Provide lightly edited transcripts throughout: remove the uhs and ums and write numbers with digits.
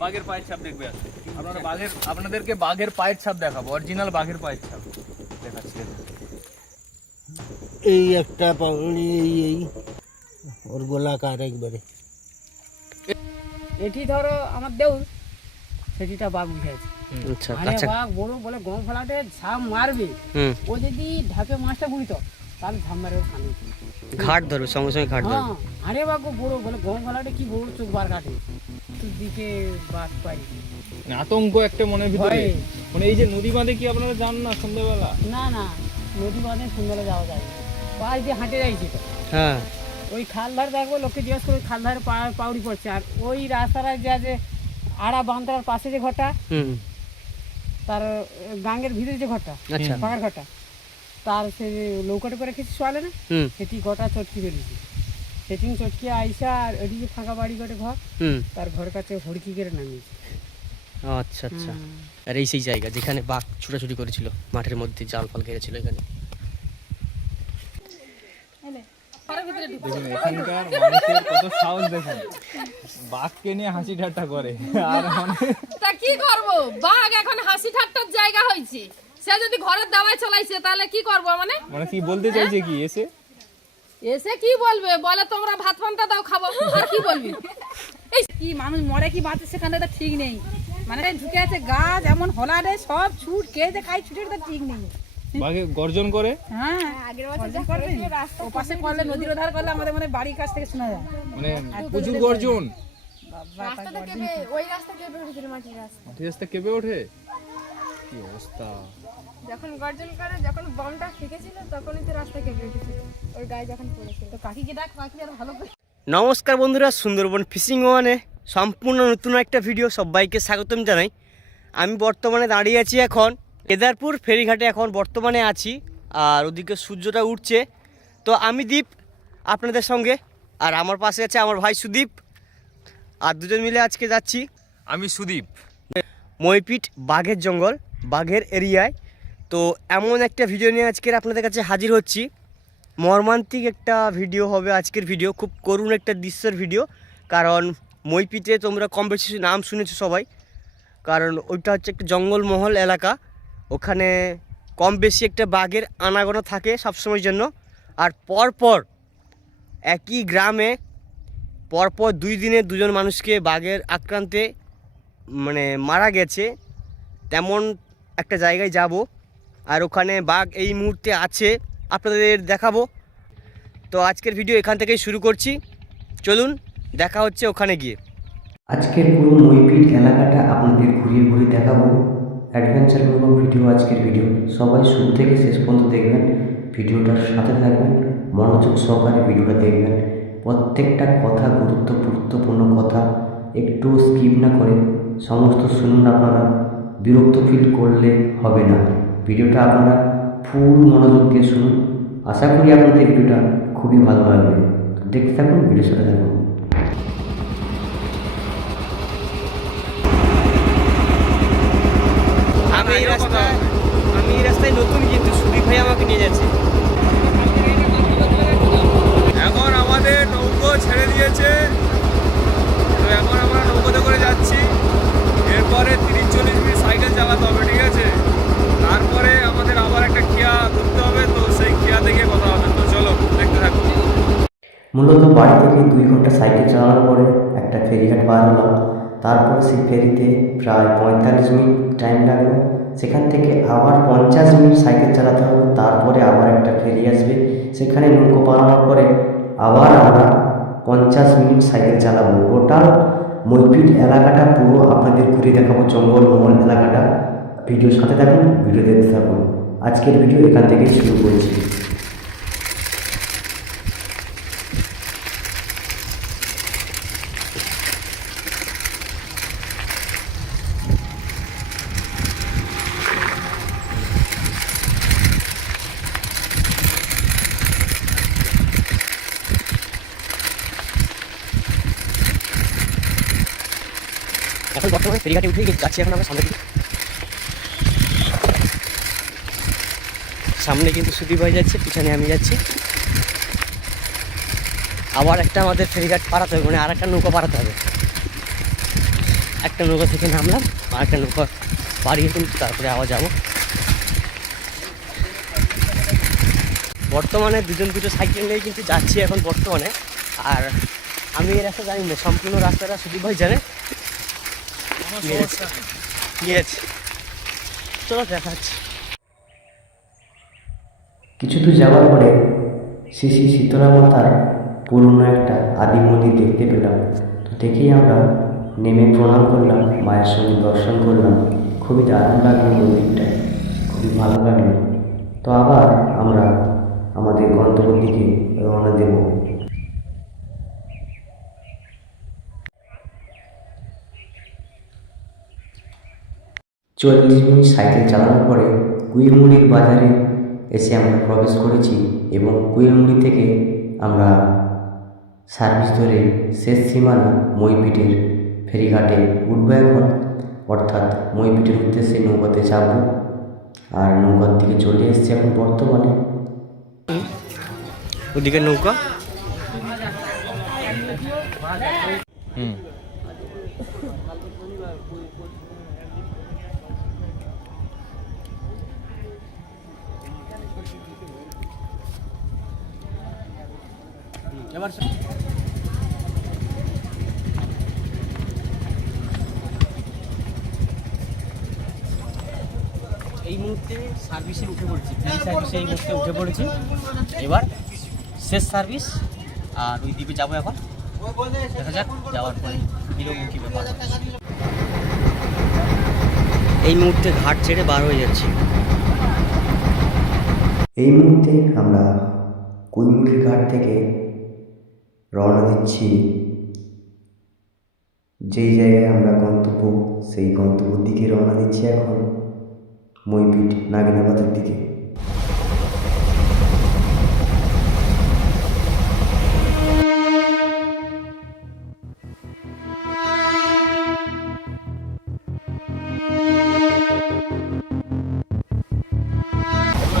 বাঘের পায়ের ছাপ দেখবে। আপনাদেরকে বাঘের পায়ের ছাপ দেখাবো, অরিজিনাল বাঘের পায়ের ছাপ দেখাচ্ছি। এই একটা পাউনি, এই ওর গোলাকার একবারে। এটি ধরো আমার দেউল, সেটিটা বাঘ উঠে আছে। আচ্ছা আরে আচ্ছা। বাঘ বড় বলে গম ফেলাতে ঝাঁপ মারবে, ও যদি ঢাকে মাছটা বুঝতো তাহলে ঝাঁপ মারে ওর খানে ঘাট ধরবে, সঙ্গে সঙ্গে ঘাট ধরবে। হ্যাঁ, আরে বাঘ বড় বলে গম ফেলাতে কি বড় চোখ বার কাটে, দিকে বাঘ পাই আতঙ্ক একটা মনের ভিতরে। ভয়ে। মানে এই যে নদী বাঁধে কি আপনারা যান না সন্ধ্যাবেলা? না না, নদী বাঁধে সন্ধ্যাবেলা যাওয়া যায়, পাশ দিয়ে হাঁটে যাইছে তো। হ্যাঁ, ওই খাল ধারে দেখবো, লোককে জিজ্ঞেস করে খাল ধারে পাউড়ি পড়ছে। আর ওই রাস্তাটা যে আড়া বান্ধার পাশে যে ঘরটা, তার গাঙ্গের ভিতরে যে ঘরটা, আচ্ছা পাকার ঘরটা, তার সে নৌকাটা করে কিছু চলে না, সেটি গোটা চটকি বেরিয়েছে। সেটি চটকি আইসা আর ওই যে ফাঁকা বাড়ি করে ঘর, তার ঘরের কাছে হড়কি করে নামিয়েছে। আচ্ছা আচ্ছা। আর এই সেই জায়গা যেখানে বাঘ ছুটাছুটি করেছিল, মাঠের মধ্যে জাল ফাল ঘেরেছিল এখানে। দেখুন এখানকার মানুষের কত সাহস, দেখুন বাঘকে নিয়ে হাসি ঠাট্টা করে। আর তা কি করব, বাঘ এখন হাসি ঠাট্টার জায়গা হয়েছে। সে যদি ঘরের দাওয়ায় চলাইছে তাহলে কি করব? মানে কি বলতে চাইছে কি এসে? এসে কি বলবে, বলে তোমরা ভাত পান্তা দাও খাবো, আর কি বলবি? এই কি মানুষ মরে কি বাঁচে সেখানে তো ঠিক নেই। মানে ঢুকে আছে গাছ এমন হলারে সব ছুট কে যে খাই ছুটের তো ঠিক নেই। বাঘে গর্জন করে। হ্যাঁ, গর্জন করবে। ও পাশে করলে নদীর ধার করলে আমাদের মানে বাড়ির কাছ থেকে শোনা যায় মানে প্রচুর গর্জন। রাস্তাটা কেঁপে, ওই রাস্তা কেঁপে উঠেছিল, মাটির রাস্তা। মাটির রাস্তা কেঁপে ওঠে, কি অবস্থা। যখন গর্জন করে, যখন বমটা ফেঁকেছিল তখনই তো রাস্তা কেঁপে উঠেছিল, ওর গায়ে যখন পড়েছিল। তো কাকিকে ডাক, কাকি আর ভালো করে। নমস্কার বন্ধুরা, সুন্দরবন ফিশিং ওয়ানে সম্পূর্ণ নতুন একটা ভিডিও সবাইকে স্বাগতম জানাই। আমি বর্তমানে দাঁড়িয়ে আছি এখন কেদারপুর ফেরিঘাটে, এখন বর্তমানে আছি। আর ওদিকে সূর্যটা উঠছে। তো আমি দীপ আপনাদের সঙ্গে, আর আমার পাশে আছে আমার ভাই সুদীপ, আর দুজন মিলে আজকে যাচ্ছি। আমি সুদীপ, মইপিট বাঘের জঙ্গল, বাঘের এরিয়ায়। তো এমন একটা ভিডিও নিয়ে আজকের আপনাদের কাছে হাজির হচ্ছি। মর্মান্তিক একটা ভিডিও হবে আজকের ভিডিও, খুব করুণ একটা দৃশ্যের ভিডিও। কারণ মইপিটে তোমরা কম বেশি নাম শুনেছো সবাই, কারণ ওইটা হচ্ছে একটা জঙ্গলমহল এলাকা। ওখানে কম বেশি একটা বাঘের আনাগোনা থাকে সবসময়ের জন্য। আর পরপর একই গ্রামে পরপর 2 দিনে 2জন মানুষকে বাঘের আক্রান্তে মানে মারা গেছে। তেমন একটা জায়গায় যাব, আর ওখানে বাঘ এই মুহূর্তে আছে, আপনাদের দেখাবো। তো আজকের ভিডিও এখান থেকেই শুরু করছি, চলুন দেখা হচ্ছে ওখানে গিয়ে। আজকের পুরো মইপিট এলাকাটা আপনাদের ঘুরিয়ে ঘুরিয়ে দেখাবো। অ্যাডভেঞ্চারমূলক ভিডিও আজকের ভিডিও, সবাই শুরু থেকে শেষ পর্যন্ত দেখবেন। ভিডিওটার সাথে থাকবেন, মনোযোগ সহকারে ভিডিওটা দেখবেন। প্রত্যেকটা কথা গুরুত্বপূর্ণ কথা, একটু স্কিপ না করে সমস্ত শুনুন। আপনারা বিরক্ত ফিল করলে হবে না, ভিডিওটা আপনারা ফুল মনোযোগ দিয়ে শুনুন। আশা করি আপনাদের ভিডিওটা খুবই ভালো লাগবে। দেখতে থাকুন, ভিডিওর সাথে থাকুন। আমি এই রাস্তায় নতুন, কিন্তু সুদীপ ভাই আমাকে নিয়ে যাচ্ছে। এখন আমাদের নৌকো ছেড়ে দিয়েছে, তো এখন আমরা নৌকোতে করে যাচ্ছি। এরপরে 30-40 মিনিট সাইকেল চালাতে হবে, ঠিক আছে? তারপরে আমাদের আবার একটা খিয়া ধরতে হবে, তো সেই খিয়া থেকে কথা হবে। তো চলো দেখতে থাকুন। মূলত বাড়ি থেকে 2 ঘন্টা সাইকেল চালানোর পরে একটা ফেরিঘাট পার হলাম। তারপর সেই ফেরিতে প্রায় 45 মিনিট টাইম লাগলো। সেখান থেকে আবার 50 মিনিট সাইকেল চালাতে হবে, তারপরে আবার একটা ফেরি আসবে। সেখানে নৌকো পার হওয়ার পরে আবার আমরা 50 মিনিট সাইকেল চালাবো। টোটাল মইপিট এলাকাটা পুরো আপনাদের ঘুরে দেখাবো, জঙ্গলমহল এলাকাটা। ভিডিওর সাথে থাকুন, ভিডিও দেখতে থাকুন। আজকের ভিডিও এখান থেকেই শুরু করেছি। এখন বর্তমানে ফেরিঘাটে উঠেই যাচ্ছি এখন আমরা সামনে দিকে। সামনে কিন্তু সুদীপ ভাই যাচ্ছে, পিছনে আমি যাচ্ছি। আবার একটা আমাদের ফেরিঘাট পারাতে হবে, মানে আর একটা নৌকা পারাতে হবে। একটা নৌকা থেকে নামলাম, আর একটা নৌকা বাড়িয়ে কিন্তু তারপরে আবার যাবো। বর্তমানে দুটো সাইকেল নিয়ে কিন্তু যাচ্ছি এখন বর্তমানে। আর আমি এই রাস্তা জানি না, সম্পূর্ণ রাস্তাটা সুদীপ ভাই জানে। চলো দেখাচ্ছি। কিছু দূর যাওয়ার পরে শ্রী শ্রী শীতলা মাতার পুরনো একটা আদি মন্দির দেখতে পেলাম। তো দেখেই আমরা নেমে প্রণাম করলাম, মায়ের সঙ্গে দর্শন করলাম। খুবই দারুণ লাগলো মন্দিরটা, খুবই ভালো লাগলো। তো আবার আমরা আমাদের গন্তব্যের দিকে রওনা দেব। 40 মিনিট সাইকেল চালানোর পরে কুইরমুড়ির বাজারে এসে আমরা প্রবেশ করেছি এবং কুইরমুড়ি থেকে আমরা সার্ভিস ধরে শেষ সীমানা মইপিটের ফেরিঘাটে উঠবো এখন, অর্থাৎ মইপিটের উদ্দেশ্যে নৌকাতে যাব। আর নৌকার দিকে চলে এসেছি এখন বর্তমানে। ওদিকে নৌকা, এবার এই মুহূর্তে সার্ভিসে উঠে পড়েছি, সার্ভিসে এই মুহূর্তে উঠে পড়েছি। এবার শেষ সার্ভিস, আর ওই দ্বীপে যাবো এখন। দেখা যাক যাওয়ার পরে কীরকম কী ব্যাপার। এই মুহূর্তে ঘাট ছেড়ে বার হয়ে যাচ্ছি। এই মুহূর্তে আমরা কুইরমুড়ির ঘাট থেকে রওনা দিচ্ছি যেই জায়গায় আমরা গন্তব্য, সেই গন্তব্যের দিকে রওনা দিচ্ছি এখন, মইপিট নাগিনাবাদের দিকে।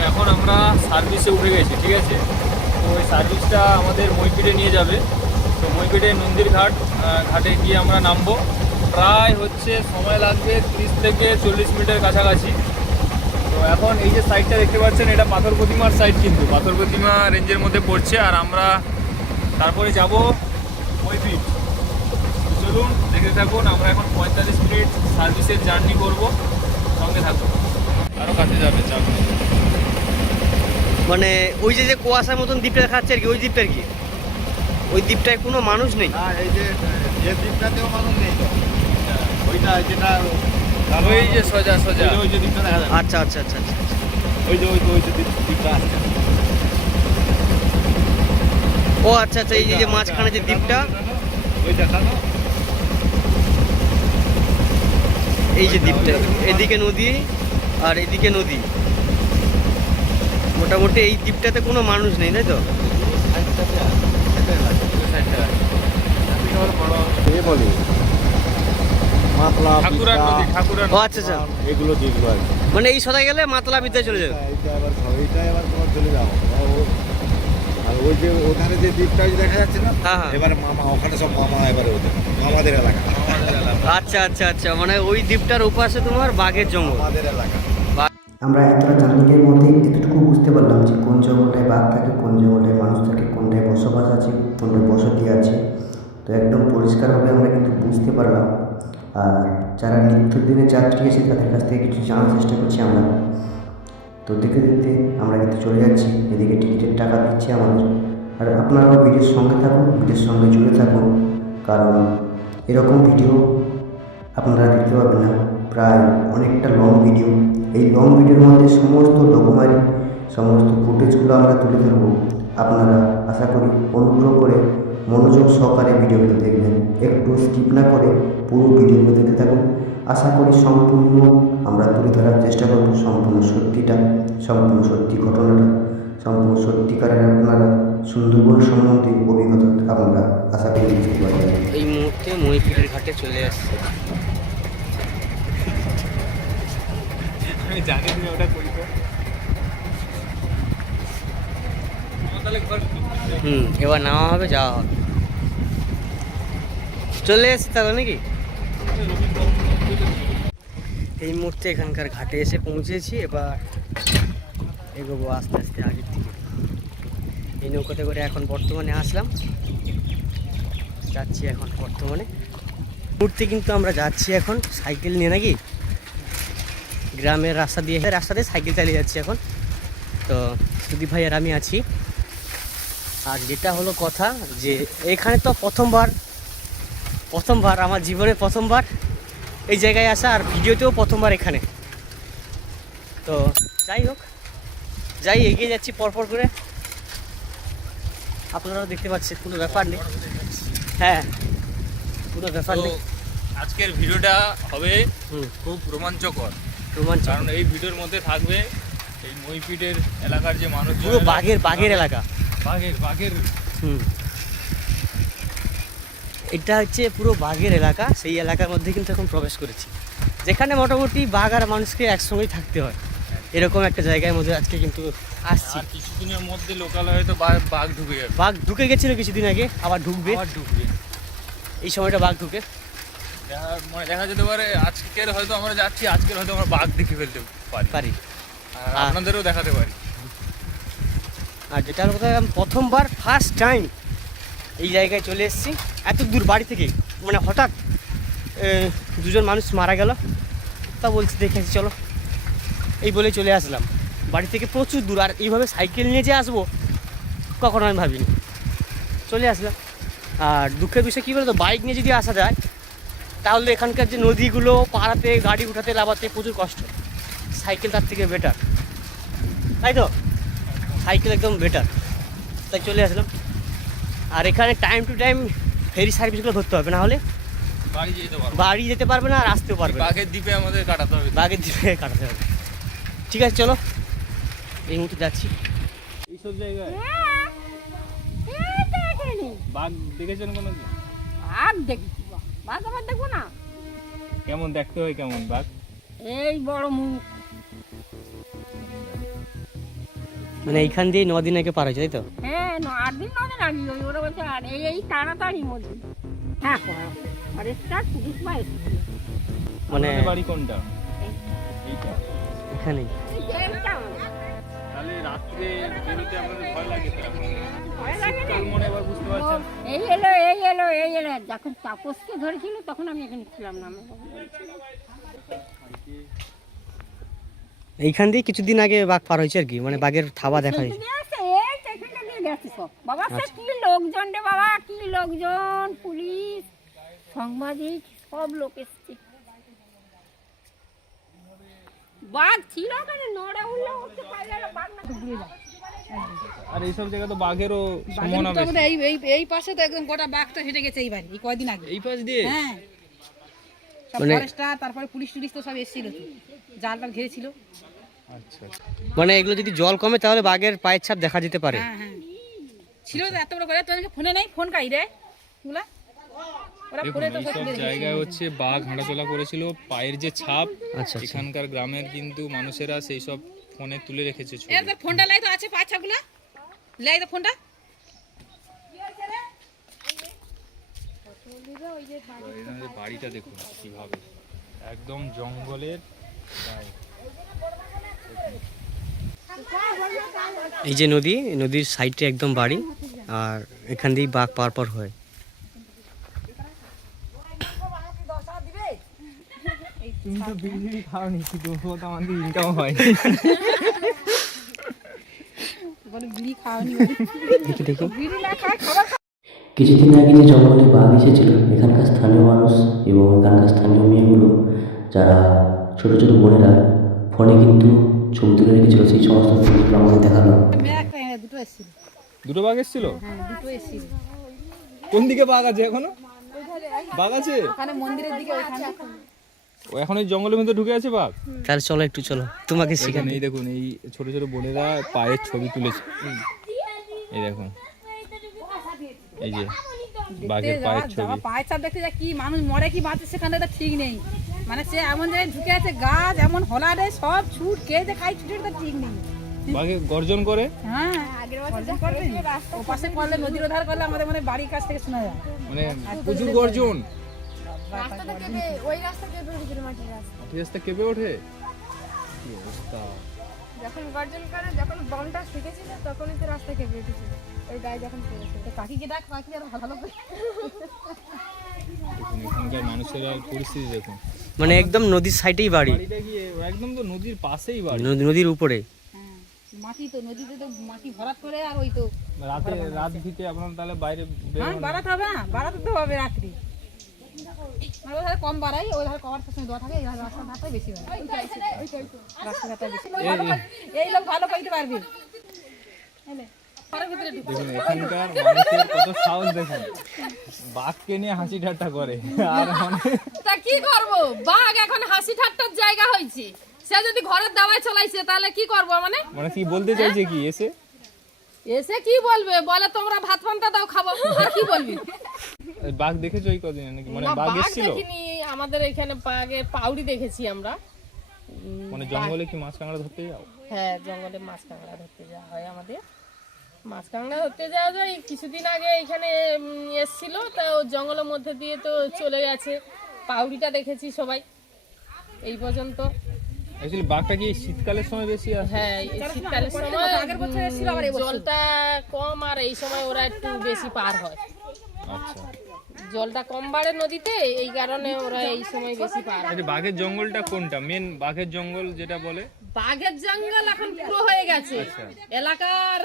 এখন আমরা সার্ভিসে উঠে গেছি, ঠিক আছে। তো ওই সার্ভিসটা আমাদের মইপিটে নিয়ে যাবে। তো মইপিটে নন্দীর ঘাটে গিয়ে আমরা নামবো। প্রায় হচ্ছে সময় লাগবে 30 থেকে 40 মিনিটের কাছাকাছি। তো এখন এই যে সাইডটা দেখতে পাচ্ছেন, এটা পাথর প্রতিমার সাইড, কিন্তু পাথর প্রতিমা রেঞ্জের মধ্যে পড়ছে। আর আমরা তারপরে যাব মইপিট। চলুন দেখতে থাকুন। আমরা এখন 45 মিনিট সার্ভিসের জার্নি করব, সঙ্গে থাকুন। আরও কাছে যাবে চাপ। মানে ওই যে কুয়াশার মতন দ্বীপটা দেখাচ্ছে আর কি, ওই দ্বীপটা আর কি, ওই দ্বীপটায় কোনো মানুষ নেই। এই যে দ্বীপটাতেও মানুষ নেই তো, ওইটা যেটা ওই যে সোজা সোজা ওই যে দ্বীপটা দেখা যাচ্ছে, আচ্ছা আচ্ছা আচ্ছা আচ্ছা, ওই যে দ্বীপটা আসছে। ও আচ্ছা আচ্ছা, এই যে মাঝখানে যে দ্বীপটা, ওই দেখানো, এই যে দ্বীপটা, এদিকে নদী আর এদিকে নদী। মোটামুটি এই দ্বীপটাতে কোনো মানুষ নেই, তাই তো? বলি মাতলা ঠাকুরার নদী, ঠাকুরার ও আচ্ছা আচ্ছা, এগুলো দেখবো আর কি। মানে এই সদায় গেলে মাতলা বিদ্যায় চলে যাবে। এইটা এবার তোমার চলে যাবো। আর ওই যে ওখানে যে দ্বীপটা দেখা যাচ্ছে না, হ্যাঁ হ্যাঁ, এবারে মামা, ওখানে সব মামা, এবারে ওদের মামাদের এলাকা, আচ্ছা আচ্ছা আচ্ছা, মানে ওই দ্বীপটার ওপাশে তোমার বাঘের জঙ্গল। আমাদের এলাকা। আমরা এতটা জার্নিদের মধ্যে এতটুকু বুঝতে পারলাম যে কোন জঙ্গলটায় বাঘ থাকে, কোন জঙ্গলটায় মানুষ থাকে, কোনটায় বসবাস আছে, কোনটায় বসতি আছে। তো একদম পরিষ্কারভাবে আমরা কিন্তু বুঝতে পারলাম। আর যারা নিত্যদিনের যাত্রী আছে তাদের কাছ থেকে কিছু জানার চেষ্টা করছি আমরা। তো দেখতে দেখতে আমরা কিন্তু চলে যাচ্ছি, এদিকে টিকিটের টাকা দিচ্ছে আমাদের। আর আপনারাও ভিডিওর সঙ্গে থাকুন, ভিডিওর সঙ্গে জুড়ে থাকুন, কারণ এরকম ভিডিও আপনারা দেখতে পাবেন না, প্রায় অনেকটা লং ভিডিও। এই লং ভিডিওর মধ্যে সমস্ত ডকুমেন্টারি, সমস্ত ফুটেজগুলো আমরা তুলে ধরবো। আপনারা আশা করি অনুগ্রহ করে মনোযোগ সহকারে ভিডিওগুলো দেখবেন, একটু স্কিপ না করে পুরো ভিডিওগুলো দেখতে থাকুন। আশা করি সম্পূর্ণ আমরা তুলে ধরার চেষ্টা করব, সম্পূর্ণ সত্যিটা, সম্পূর্ণ সত্যি ঘটনাটা, সম্পূর্ণ সত্যিকারের আপনারা সুন্দরবন সম্বন্ধে অভিজ্ঞতা আপনারা আশা করি বুঝতে পারবেন। এই মুহূর্তে মইপিটের ঘাটে চলে আসছে। আমি জানি তুমি ওটা করি তো। তাহলে ঘর এবার নেওয়া হবে, যাওয়া হবে। চলে এসছে তাহলে নাকি? এই মুহূর্তে এখানকার ঘাটে এসে পৌঁছেছি, এবার এগোবো আস্তে আস্তে আগের থেকে। এই নৌকাতে করে এখন বর্তমানে আসলাম, যাচ্ছি এখন বর্তমানে মুহূর্তে কিন্তু আমরা যাচ্ছি এখন সাইকেল নিয়ে নাকি গ্রামের রাস্তাতে সাইকেল চালিয়ে যাচ্ছি এখন। তো সুদীপ ভাই আর আমি আছি। আর যেটা হলো কথা যে এখানে তো প্রথমবার আমার জীবনে প্রথমবার এই জায়গায় আসা, আর ভিডিওতেও প্রথমবার এখানে। তো যাই হোক, এগিয়ে যাচ্ছি পরপর করে, আপনারাও দেখতে পাচ্ছেন, কোনো ব্যাপার নেই। হ্যাঁ, কোনো ব্যাপার নেই। আজকের ভিডিওটা হবে খুব রোমাঞ্চকর, কারণ এই ভিডিওর মধ্যে থাকবে এই মইপিটের এলাকার যে মানুষ, পুরো বাঘের এলাকা, বাঘের এটা হচ্ছে পুরো বাঘের এলাকা। সেই এলাকার মধ্যে কিন্তু এখন প্রবেশ করেছি, যেখানে মোটামুটি বাঘ আর মানুষকে একসঙ্গেই থাকতে হয়, এরকম একটা জায়গার মধ্যে আজকে কিন্তু আসছি। আর কিছুদিনের মধ্যে লোকালয়ে হয়তো বাঘ ঢুকে যাবে। বাঘ ঢুকে গেছিল কিছুদিন আগে, আবার ঢুকবে। এই সময়টা বাঘ ঢুকে, মানে দেখা যেতে পারে আজকের হয়তো আমরা যাচ্ছি, আজকের হয়তো আমরা বাঘ দেখে ফেলতে পারি, আর আপনাদেরও দেখাতে পারি। আর যেটা হলো কথা, প্রথমবার ফার্স্ট টাইম এই জায়গায় চলে এসেছি, এত দূর বাড়ি থেকে। মানে হঠাৎ দুজন মানুষ মারা গেল, তা বলছি দেখেছি চলো, এই বলে চলে আসলাম বাড়ি থেকে প্রচুর দূর। আর এইভাবে সাইকেল নিয়ে যে আসবো কখনো আমি ভাবিনি, চলে আসলাম। আর দুঃখের বিষয় কী বলতো, বাইক নিয়ে যদি আসা যায় তাহলে এখানকার যে নদীগুলো পাড়াতে গাড়ি উঠাতে লাভাতে প্রচুর কষ্ট, সাইকেল তার থেকে বেটার, তাই তো? সাইকেল একদম বেটার, তাই চলে আসলাম। আর এখানে টাইম টু টাইম ফেরি সার্ভিসগুলো ধরতে হবে, না হলে বাড়ি যেতে পারবে না আর আসতেও পারবে না। বাঘের দ্বীপে আমাদের কাটাতে হবে, কাটাতে হবে। ঠিক আছে চলো, এই মুহূর্তে যাচ্ছি। এইসব জায়গায় বাঘ দেখেছেন কোনো? বাঘ দেখছি, বাঘ আবার দেখবো না? কেমন দেখতে হয়, কেমন বাঘ? এই বড় মুখ। মানে এইখান দিয়ে 9 দিন আগে পার হয়েছে, তাই তো? হ্যাঁ, 8 দিন 9 দিন আগে ওরা বলছে। আর এই তাড়াতাড়ির মধ্যে। হ্যাঁ, ফরেস্টার পুলিশ বা এসেছিল। মানে আপনাদের বাড়ি কোনটা? এইটা এখানেই। তাহলে রাত্রে বেরোতে আপনাদের ভয় লাগে তো? এখন ভয় লাগে না? শীতকাল মনে এবার বুঝতে পারছেন। এই এলো। যখন তাপসকে ধরেছিল তখন আমি এখানে ছিলাম না। এইখান দিয়ে কিছুদিন আগে বাঘ পার হয়েছে আর কি, মানে বাঘের থাবা দেখা হয়েছে। বাবা সে কি লোকজন রে বাবা, কি লোকজন, পুলিশ, সাংবাদিক, সব লোক এসছে। বাঘ ছিল ওখানে, নড়ে উঠলে উঠতে পারলে বাঘ না ঘুরে যায়। আর এইসব জায়গা তো বাঘেরও সম্ভাবনা বেশি। এই পাশে তো একদম গোটা বাঘ তো হেঁটে গেছে এইবার, এই কয়দিন আগে। এই পাশ দিয়ে? হ্যাঁ, সব মানে- ফরেস্টার, তারপরে পুলিশ টুলিশ তো সব এসেছিল, তো জালটা ঘিরেছিল। আচ্ছা, মানে এগুলো যদি জল কমে তাহলে বাঘের পায়ের ছাপ দেখা যেতে পারে। হ্যাঁ, ছিল তো এত বড় করে। তোদেরকে ফোনে নেই, ফোন কাই রে ওগুলা, ওরা দেখুন ফোনে তো সব এইসব জায়গায় হচ্ছে বাঘ হাঁটাচলা করেছিল, পায়ের যে ছাপ আচ্ছা। এখানকার গ্রামের কিন্তু মানুষেরা সেই সব ফোনে তুলে রেখেছে ছবি। তোর ফোনটা লাই তো আছে, পাছাগুলা লাই তো ফোনটা। এখানে বাড়িটা দেখুন কিভাবে, একদম জঙ্গলের গায়ে। এই যে নদীর সাইডে একদম বাড়ি, আর এখান দিয়েই বাঘ পার হয়। তুমি তো বিড়ি খাওনি, শুধু তো আমাদের ইনকাম হয়। বিড়ি খাওয়ানি, দেখি বিড়ি না খায় খাবার। কিছুদিন আগে যে জঙ্গলে বাঘ এসেছিল, এখানকার স্থানীয় মানুষ এবং এখানকার স্থানীয় মেয়েগুলো, যারা ছোট ছোট বোনেরা ফোনে কিন্তু ছবি তুলে রেখেছিল, সেই সমস্ত ছবিগুলো আমাকে দেখালো। দুটো এসেছিল। দুটো বাঘ এসেছিল? হ্যাঁ, দুটো এসেছিল। কোন দিকে বাঘ আছে এখনো? বাঘ আছে ওখানে মন্দিরের দিকে, ওখানে। ও এখন এই জঙ্গলের মধ্যে ঢুকে আছে বাঘ। তাহলে চলো একটু, চলো তোমাকে শিখাই। এই দেখুন, এই ছোট ছোট বোনেরা পায়ের ছবি তুলেছে, এই দেখুন, এই যে বাঘের পায়ের ছবি। পায়ের ছাপ দেখতে যা, কি মানুষ মরে কি বাঁচে সেখানে তো ঠিক নেই। মানে সে এমন জায়গায় ঢুকে আছে, গাছ এমন হলা রে, সব ছুট কে যে খাই, ছুটের তো ঠিক নেই। বাঘে গর্জন করে। হ্যাঁ, গর্জন করবে। ও পাশে করলে, নদীর ধার করলে আমাদের মানে বাড়ির কাছ থেকে শোনা যায়। মানে প্রচুর গর্জন। রাস্তাটা কেঁপে ওই রাস্তা কেঁপে উঠেছিল মাটির রাস্তা মাটির রাস্তা কেঁপে ওঠে, কি অবস্থা। যখন গর্জন করে যখন বমটা ফেটেছিল তখনই তো রাস্তা কেঁপে উঠেছিল ওই গায়ে যখন পড়েছিল। তো কাকিকে ডাক, কাকি আর ভালো করে দেখুন এখানকার মানুষের আর পরিস্থিতি দেখুন। মানে একদম নদীর সাইডেই বাড়ি, বাড়িটা গিয়ে একদম তো নদীর পাশেই বাড়ি, নদীর উপরে। হ্যাঁ, মাটি তো নদীতে তো মাটি ভরাট করে আর ওই তো রাত ভিতে আপনার তাহলে বাইরে হ্যাঁ বাড়াতে হবে না, বাড়াতে তো হবে রাত্রি। আর ওই ধারে কম বাড়াই, ওই ধারে কভার সবসময় দেওয়া থাকে, এই ধারে রাস্তাঘাটটাই বেশি হয়, রাস্তাঘাটটাই বেশি। এই লোক ভালো পাইতে পারবে। ঘরের ভিতরে ঢুকে দেখুন এখানকার মানুষের কত সাহস দেখুন, বাঘকে নিয়ে হাসি ঠাট্টা করে। আর মানে তা কি করব, বাঘ এখন হাসি ঠাট্টার জায়গা হয়েছে, সে যদি ঘরের দাওয়ায় চলাইছে তাহলে কি করব? মানে মানে কি বলতে চাইছে কি এসে? এসে কি বলবে, বলে তোমরা ভাত পান্তা দাও খাবো, আর কি বলবি? বাঘ দেখেছো এই কদিন নাকি? মানে না, বাঘ বাঘ এসেছিল দেখিনি, আমাদের এখানে বাঘে পাউড়ি দেখেছি আমরা। মানে জঙ্গলে কি মাছ কাঁকড়া ধরতে যাও? হ্যাঁ, জঙ্গলে মাছ কাঁকড়া ধরতে যাওয়া হয় আমাদের। মাছ কাঁকড়া ধরতে যাওয়া যায়, কিছুদিন আগে এখানে এসছিল, তা ও জঙ্গলের মধ্যে দিয়ে তো চলে গেছে। পাউড়িটা দেখেছি সবাই এই পর্যন্ত। অ্যাকচুয়ালি বাঘটা কি শীতকালের সময় বেশি আসে? হ্যাঁ, এই শীতকালের সময় জলটা কম, আর এই সময় ওরা একটু বেশি পার হয়। আচ্ছা, জলটা কম বাড়ে নদীতে, এই কারণে ওরা এই সময় বেশি পার হয়। আচ্ছা বাঘের জঙ্গলটা কোনটা মেন? বাঘের জঙ্গল যেটা বলে বাঘের জঙ্গল এখন পুরো হয়ে গেছে, এলাকার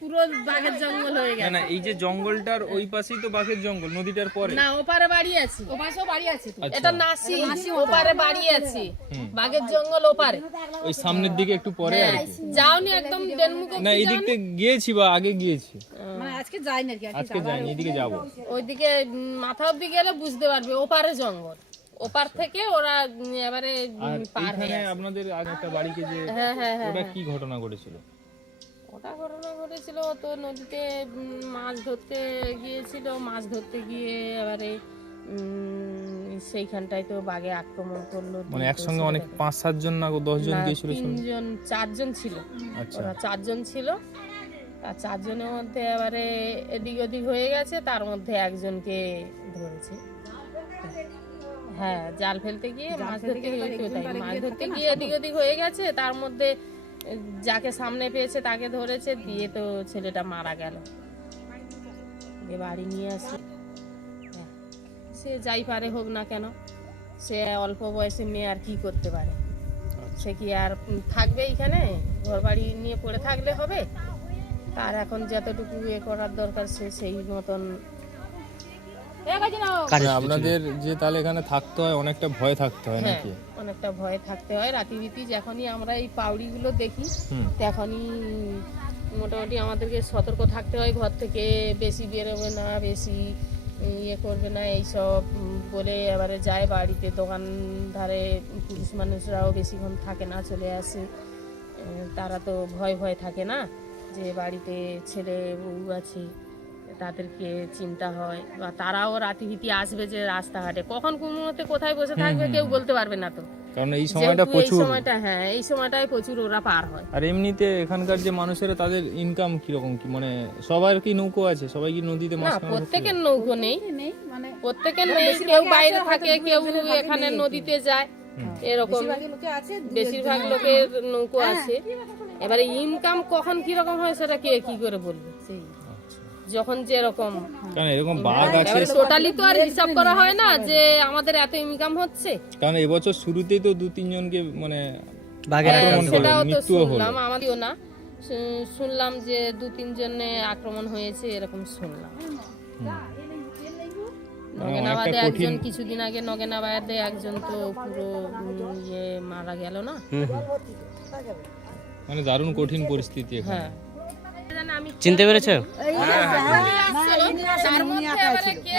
পুরো বাঘের জঙ্গল হয়ে না গেছে। না, এই যে জঙ্গলটার ওই পাশেই তো বাঘের জঙ্গল, নদীটার পরে। না, ওপারে বাড়ি আছে, ওপাশেও বাড়ি আছে তো। আচ্ছা, এটা নাসি, ওপারে বাড়ি আছে, বাঘের জঙ্গল ওপারে। ওই সামনের দিকে একটু পরে আর কি। যাওনি একদম দেনমুখ না, এই দিক থেকে গিয়েছি বা আগে গিয়েছি, মানে আজকে যাইনি আর কি, আজকে যাইনি, এদিকে যাবো। ওইদিকে মাথা অব্দি গেলে বুঝতে পারবে ওপারে জঙ্গল, ওপার থেকে ওরা এবারে আর পার হয়ে এখানে আসে। আপনাদের আগে একটা বাড়িকে যে হ্যাঁ হ্যাঁ হ্যাঁ, ওটা কি ঘটনা ঘটেছিল? ওটা ঘটনা ঘটেছিল তো নদীতে মাছ ধরতে গিয়েছিল, মাছ ধরতে গিয়ে এবারে সেইখানটায় তো বাঘে আক্রমণ করলো। মানে একসঙ্গে অনেক ৫-৭ জন না ১০ জন গিয়েছিল? ৩জন ৪জন ছিল, আচ্ছা, ওরা ৪জন ছিল। আর ৪জনের মধ্যে এবারে এদিক ওদিক হয়ে গেছে, তার মধ্যে একজনকে ধরেছে। হ্যাঁ, জাল ফেলতে গিয়ে মাছ ধরতে গিয়ে তো তাই, মাছ ধরতে গিয়ে এদিক ওদিক হয়ে গেছে, তার মধ্যে যাকে সামনে পেয়েছে তাকে ধরেছে, দিয়ে তো ছেলেটা মারা গেল। দিয়ে বাড়ি নিয়ে আসে, হ্যাঁ, সে যাই পারে হোক না কেন, সে অল্প বয়সে মেয়ে আর কি করতে পারে? সে কি আর থাকবে এইখানে ঘর বাড়ি নিয়ে পড়ে থাকলে হবে? তার এখন যতটুকু এ করার দরকার সে সেই মতন। আপনাদের যে তাহলে এখানে থাকতে হয়, অনেকটা ভয় থাকতে হয় হ্যাঁ, নাকি? অনেকটা ভয় থাকতে হয়। রাতিবিতি যখনই আমরা এই পাউড়িগুলো দেখি তখনই মোটামুটি আমাদেরকে সতর্ক থাকতে হয়, ঘর থেকে বেশি বেরোবে না, বেশি ইয়ে করবে না এইসব বলে এবারে যায়। বাড়িতে দোকান ধারে পুরুষ মানুষরাও বেশিক্ষণ থাকে না, চলে আসে। তারা তো ভয় ভয় থাকে না যে বাড়িতে ছেলে বউ আছে, তাদেরকে চিন্তা হয়। বা তারাও রাতিভিতি আসবে যে রাস্তাঘাটে, কখন কোন মুহূর্তে কোথায় বসে থাকবে কেউ বলতে পারবে না তো, কারণ এই সময়টা যেহেতু এই প্রচুর। সময়টা, হ্যাঁ এই সময়টায় প্রচুর ওরা পার হয়। আর এমনিতে এখানকার যে মানুষেরা তাদের ইনকাম কিরকম কি? মানে সবার কি নৌকো আছে? সবাই কি নদীতে না, মাছ কাঁকড়া ধরতে প্রত্যেকের যায়? নৌকো নেই, মানে প্রত্যেকের নেই, কেউ বাইরে থাকে, কেউ এখানে নদীতে যায়, এরকম লোকে আছে, বেশিরভাগ লোকের নৌকো আছে। এবারে ইনকাম কখন কিরকম হয় সেটা কে কি করে বলবে? সেই যখন যেরকম, কারণ এরকম বাঘ আছে, এবারে টোটালি তো আর হিসাব করা হয় না যে আমাদের এত ইনকাম হচ্ছে। কারণ এবছর শুরুতেই তো ২-৩ জনকে মানে বাঘের আক্রমণ করলো, সেটাও তো মৃত্যুও হলো। শুনলাম, আমাদেরও না, শুনলাম যে ২-৩ জনে আক্রমণ হয়েছে, এরকম শুনলাম। নগেনাবাদে একজন, কিছুদিন আগে নগেনাবাদে একজন তো পুরো ইয়ে মারা গেল না। মানে দারুণ কঠিন পরিস্থিতি এখানে। হ্যাঁ, আমি চিনতে পেরেছো? তার মধ্যে এবারে কে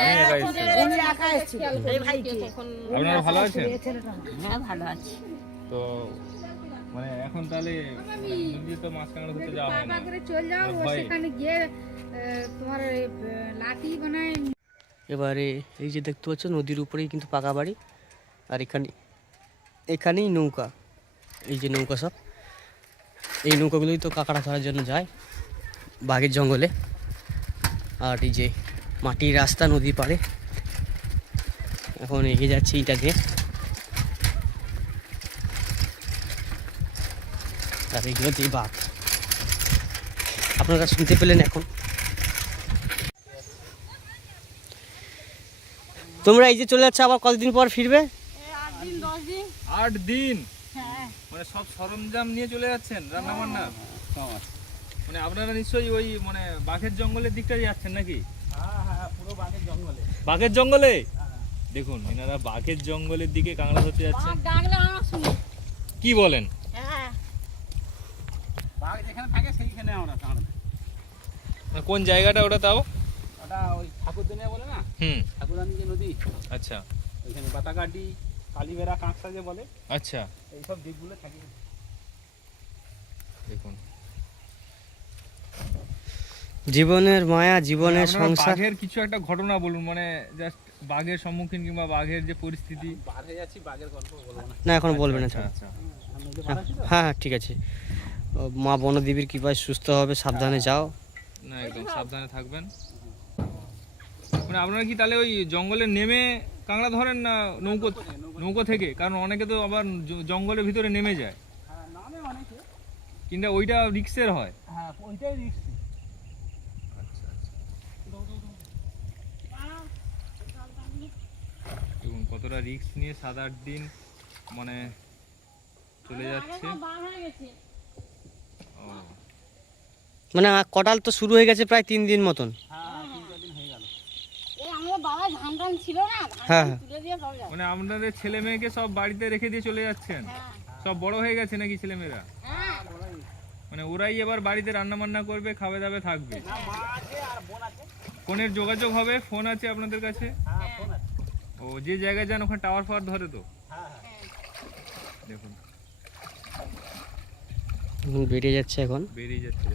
খেয়াল করবে, কে কখন আপনারা ভালো আছেন? হ্যাঁ ভালো আছে। তো মানে এখন তাহলে নদীতে মাছ কাঁকড়া ধরতে যাওয়া হয় না? চলে যাও ভয়। সেখানে গিয়ে তোমার লাঠি বানায়। এবারে এই যে দেখতে পাচ্ছ নদীর উপরেই কিন্তু পাকা বাড়ি, আর এখানেই নৌকা, এই যে নৌকা সব, এই নৌকাগুলোই তো কাঁকড়া ধরার জন্য যায় বাঘের জঙ্গলে। আর এই যে মাটির রাস্তা নদী পাড়ে, এখন এগিয়ে যাচ্ছি এটাকে। আর এগুলো দিয়ে বাঘ আপনারা শুনতে পেলেন। এখন তোমরা এই যে চলে যাচ্ছে, আবার কতদিন পর ফিরবে? 8 দিন। মানে সব সরঞ্জাম নিয়ে চলে যাচ্ছেন রান্না বান্না? মানে আপনারা নিশ্চয়ই ওই মানে বাঘের জঙ্গলের দিকটা যাচ্ছেন নাকি? পুরো বাঘের জঙ্গলে। বাঘের জঙ্গলে দেখুন এনারা বাঘের জঙ্গলের দিকে কাঁকড়া ধরতে যাচ্ছেন। কি বলেন? বাঘ যেখানে থাকে সেইখানে আমরা কাঁকড়া। মানে কোন জায়গাটা ওটা তাও? ওটা ওই ঠাকুরদানিয়া বলে না, হুম, ঠাকুরদানি যে নদী, আচ্ছা ওইখানে বাতাকাটি, কালীবেড়া, কাঁকড়া যে বলে, আচ্ছা। এইসব দিকগুলো থাকে। দেখুন জীবনের মায়া, জীবনের আপনারা সংসার। বাঘের কিছু একটা ঘটনা বলুন, মানে জাস্ট বাঘের সম্মুখীন কিংবা বাঘের যে পরিস্থিতি। বাঘে যাচ্ছি, বাঘের গল্প বলবো না। না এখন বলবে না। আচ্ছা, আচ্ছা। আমি যে হ্যাঁ বাড়াচ্ছি তো? হ্যাঁ হ্যাঁ, ঠিক আছে। মা বনদেবীর কৃপায় সুস্থ হবে, সাবধানে যাও। না একদম সাবধানে থাকবেন। মানে আপনারা কি তাহলে ওই জঙ্গলে নেমে কাঁকড়া ধরেন না নৌকো থেকে? কারণ অনেকে তো আবার জঙ্গলের ভিতরে নেমে যায়, হ্যাঁ, নামে অনেকে। কিন্তু ওইটা রিক্সের হয়। হ্যাঁ, ওইটাই রিস্ক। দেখুন কতটা রিক্স নিয়ে 7-8 দিন মানে চলে যাচ্ছে। ও, মানে কটাল তো শুরু হয়ে গেছে প্রায় 3 দিন মতন। হ্যাঁ, 3-4 দিন হয়ে গেল। হ্যাঁ মানে আপনাদের ছেলে মেয়েকে সব বাড়িতে রেখে দিয়ে চলে যাচ্ছেন? সব বড় হয়ে গেছে নাকি ছেলেমেয়েরা? মানে ওরাই এবার বাড়িতে রান্না বান্না করবে, খাবে দাবে থাকবে? না, মা আছে আর বোন আছে। ফোনের যোগাযোগ হবে? ফোন আছে আপনাদের কাছে? হ্যাঁ, ফোন আছে। ও, যে জায়গায় যান ওখানে টাওয়ার ফাওয়ার ধরে তো? হ্যাঁ, দেখুন বেরিয়ে যাচ্ছে এখন। বেরিয়ে যাচ্ছে।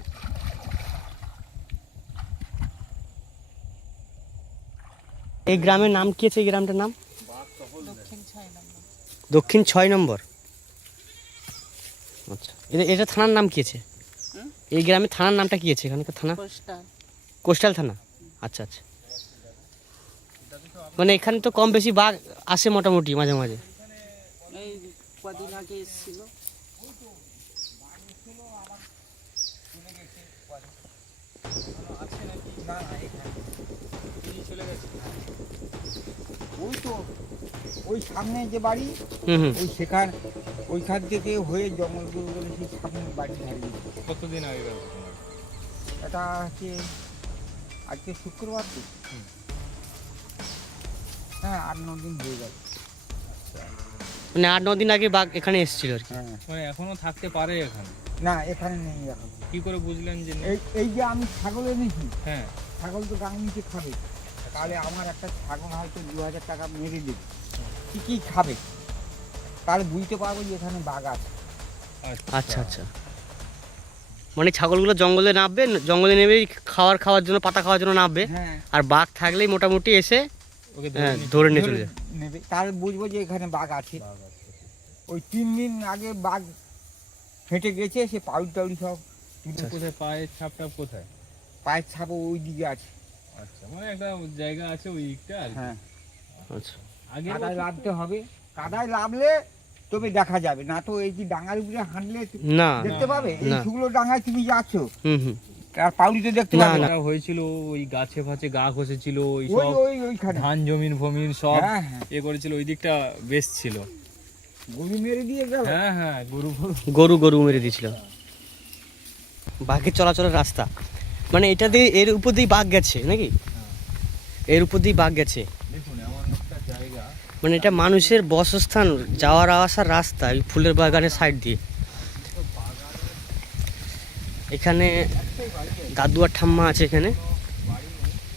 এই গ্রামের নাম কি আছে? এই গ্রামটার নাম দক্ষিণ 6 নম্বর। আচ্ছা, এটা থানার নাম কি আছে? এই গ্রামের থানার নামটা কি আছে? এখানকার থানা কোস্টাল থানা। আচ্ছা আচ্ছা। মানে এখানে তো কম বেশি বাঘ আসে মোটামুটি মাঝে মাঝে। এই কদিন আগে এসেছিল। ওই তো ওই সামনে যে বাড়ি, হুম হুম। ওই ওইখান থেকে হয়ে জঙ্গলগুলো বলে সেই সামনে বাড়ি দাঁড়িয়ে। কতদিন আগে গেল? এটা হচ্ছে আজকে শুক্রবার তো, হ্যাঁ 8-9 দিন হয়ে গেল। মানে 8-9 দিন আগে বাঘ এখানে এসেছিল আর কি। হ্যাঁ, মানে এখনো থাকতে পারে এখানে? না এখানে নেই এখন। কি করে বুঝলেন যে নেই? এই যে আমি ছাগল এনেছি, হ্যাঁ, ছাগল তো গাঁ নিচে খাবে, তাহলে আমার একটা ছাগল হয়তো 2000 টাকা মেরে দেবে, কি খাবে, তাহলে বুঝতে পারবো যে এখানে বাঘ আছে। আচ্ছা আচ্ছা। মানে ছাগলগুলো জঙ্গলে নামবে, জঙ্গলে নেমেই খাওয়ার জন্য, পাতা খাওয়ার জন্য নামবে। হ্যাঁ, আর বাঘ থাকলেই মোটামুটি এসে ওকে ধরে নিয়ে চলে যায়। নেবে, তাহলে বুঝবো যে এখানে বাঘ আছে। ওই 3 দিন আগে বাঘ হেঁটে গেছে, সে পাউডি টাউডি সব কোথায় পায়ের ছাপ টাপ কোথায়? পায়ের ছাপ ওই দিকে আছে। আচ্ছা, মানে একটা জায়গা আছে ওই দিকটা আর কি। হ্যাঁ, আচ্ছা। আগে কাদায় লাভতে হবে, কাদায় লাভলে তবে দেখা যাবে, না তো এই যে ডাঙার উপরে হাঁটলে না দেখতে পাবে। এই না। শুকনো ডাঙায় তুমি যাচ্ছ, হুম হুম। আর পাউডি তো দেখতে না, পাবে না। না। হয়েছিল ওই গাছে ফাছে গা ঘষেছিল, ওই ওই সব ওই ওইখানে ধান জমিন ফমিন সব হ্যাঁ, হ্যাঁ, এ করেছিল, ওই দিকটা বেশ ছিল। গরু মেরে দিয়ে গেল। হ্যাঁ হ্যাঁ, গরু গরু মেরে দিয়েছিল। বাঘের চলাচলের রাস্তা মানে এটা দিয়ে, এর উপর দিয়ে বাঘ গেছে নাকি? এর উপর দিয়ে বাঘ গেছে। দেখুন এমন একটা জায়গা, মানে এটা মানুষের বাসস্থান, যাওয়ার আসার রাস্তা এই ফুলের বাগানের সাইড দিয়ে। এখানে দাদু আর ঠাম্মা আছে এখানে,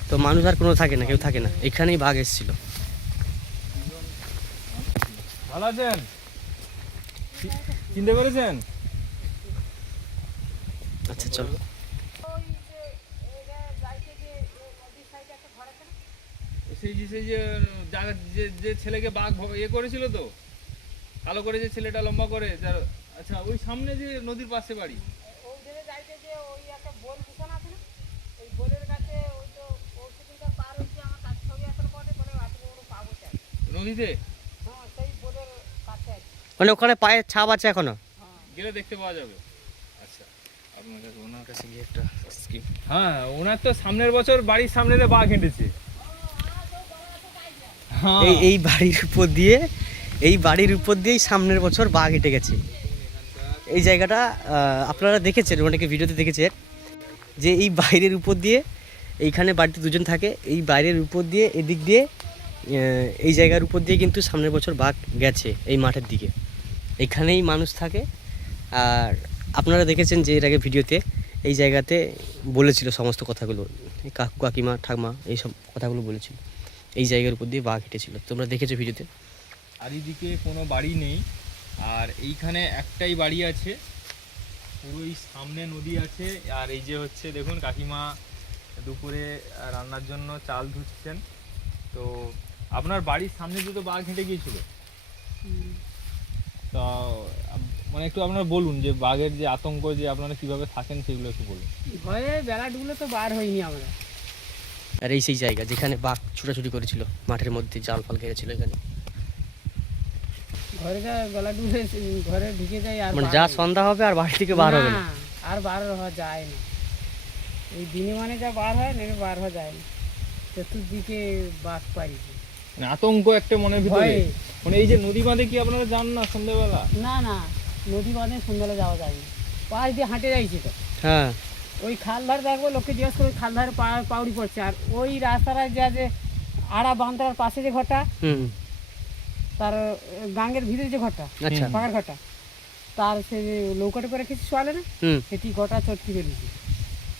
তো মানুষ আর কোনো থাকে না, কেউ থাকে না। এখানেই বাঘ এসেছিল। ভালো আছেন? চিনতে পেরেছেন? আচ্ছা চলো। সেই যে যে ছেলেকে বাঘ ইয়ে করেছিল তো, কালো করে, যে ছেলেটা লম্বা করে যার, আচ্ছা ওই সামনে যে নদীর পাশে বাড়ি, নদীতে হ্যাঁ সেই বোর্ডের কাছে আছে। মানে ওখানে পায়ের ছাপ আছে এখনো? গেলে দেখতে পাওয়া যাবে। আচ্ছা, আপনার কাছে ওনার কাছে গিয়ে একটা স্কিপ। হ্যাঁ ওনার তো সামনের বছর বাড়ির সামনে দিয়ে বাঘ হেঁটেছে। হ্যাঁ এই বাড়ির উপর দিয়েই সামনের বছর বাঘ হেঁটে গেছে। এই জায়গাটা আপনারা দেখেছেন, অনেকে ভিডিওতে দেখেছেন যে এই বাইরের উপর দিয়ে, এইখানে বাড়িতে দুজন থাকে, এই বাইরের উপর দিয়ে এদিক দিয়ে এই জায়গার উপর দিয়ে কিন্তু সামনের বছর বাঘ গেছে এই মাঠের দিকে। এখানেই মানুষ থাকে। আর আপনারা দেখেছেন যে এর আগে ভিডিওতে এই জায়গাতে বলেছিল সমস্ত কথাগুলো, এই কাকু কাকিমা ঠাকমা এইসব কথাগুলো বলেছিল। এই জায়গার উপর দিয়ে বাঘ হেঁটেছিল, তোমরা দেখেছো ভিডিওতে। চারিদিকে কোনো বাড়ি নেই, আর এইখানে একটাই বাড়ি আছে, পুরো এই সামনে নদী আছে। আর এই যে হচ্ছে দেখুন কাকিমা দুপুরে রান্নার জন্য চাল ধুচ্ছেন। তো আপনার বাড়ির সামনে দুটো বাঘ হেঁটে গিয়েছিল, তা মানে একটু আপনারা বলুন যে বাঘের যে আতঙ্ক, যে আপনারা কিভাবে থাকেন সেগুলো একটু বলুন। ভয়ে বেলা ডুবলে তো বার হইনি আমরা। আর এই সেই জায়গা যেখানে বাঘ ছুটাছুটি করেছিল, মাঠের মধ্যে জাল ফাল ঘেরেছিল এখানে। ঘরে যা বেলা ডুবে ঘরে ঢুকে যায় আর মানে বার যা হই না। সন্ধ্যা হবে আর বাড়ি থেকে বার হবে না। আর বার হওয়া যায় না। এই দিনে মানে যা বার হয় না, বার হওয়া যায় না। চতুর্দিকে বাঘ পারিছে। মানে আতঙ্ক একটা মনের ভিতরে। ভয়ে। মানে এই যে নদী বাঁধে কি আপনারা যান না সন্ধ্যাবেলা? না না, নদী বাঁধে সন্ধ্যাবেলা যাওয়া যায় না। পাশ দিয়ে হাঁটে যাইছে তো। হ্যাঁ, ওই খাল ধারে দেখবো, লোককে জিজ্ঞেস করে খাল ধারে পাউড়ি পড়ছে। আর ওই রাস্তাটা যে আড়া বাঁধটার পাশে যে ঘরটা, হুম, তার গাঙ্গের ভিতরে যে ঘরটা, আচ্ছা, পাকার ঘরটা, তার সে নৌকাটা করে কিছু শোয়ালে না, হুম, সেটি গোটা চটকি বেরিয়েছে।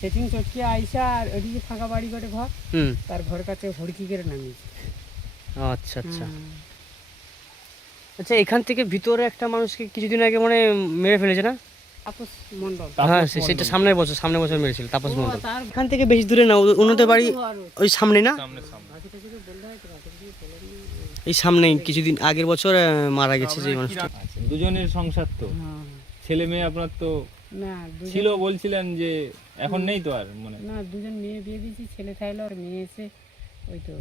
সেটিং চটকি আইসা আর ওইদিকে ফাঁকা বাড়ি করে ঘর, হুম, তার ঘর কাছে হড়কি করে নামিয়েছে। আচ্ছা আচ্ছা। হুম। আচ্ছা, এখান থেকে ভিতরে একটা মানুষকে কিছুদিন আগে মানে মেরে ফেলেছে না? তাপস মণ্ডল। হ্যাঁ, সেটা সামনের বছর মেরেছিল তাপস ও, মণ্ডল। তার এখান থেকে বেশি দূরে না, ওনাদের বাড়ি ঘর। ওই সামনে না? সামনে সামনে এই সামনেই কিছুদিন আগের বছর মারা গেছে যে মানুষটা। আচ্ছা, দুজনের সংসার তো, হ্যাঁ। ছেলে মেয়ে আপনার তো না দুজন- ছিল বলছিলেন যে এখন নেই তো আর, মানে না, দুজন মেয়ে বিয়ে দিয়েছি, ছেলে থাকলো। আর মেয়ে এসে ওই তো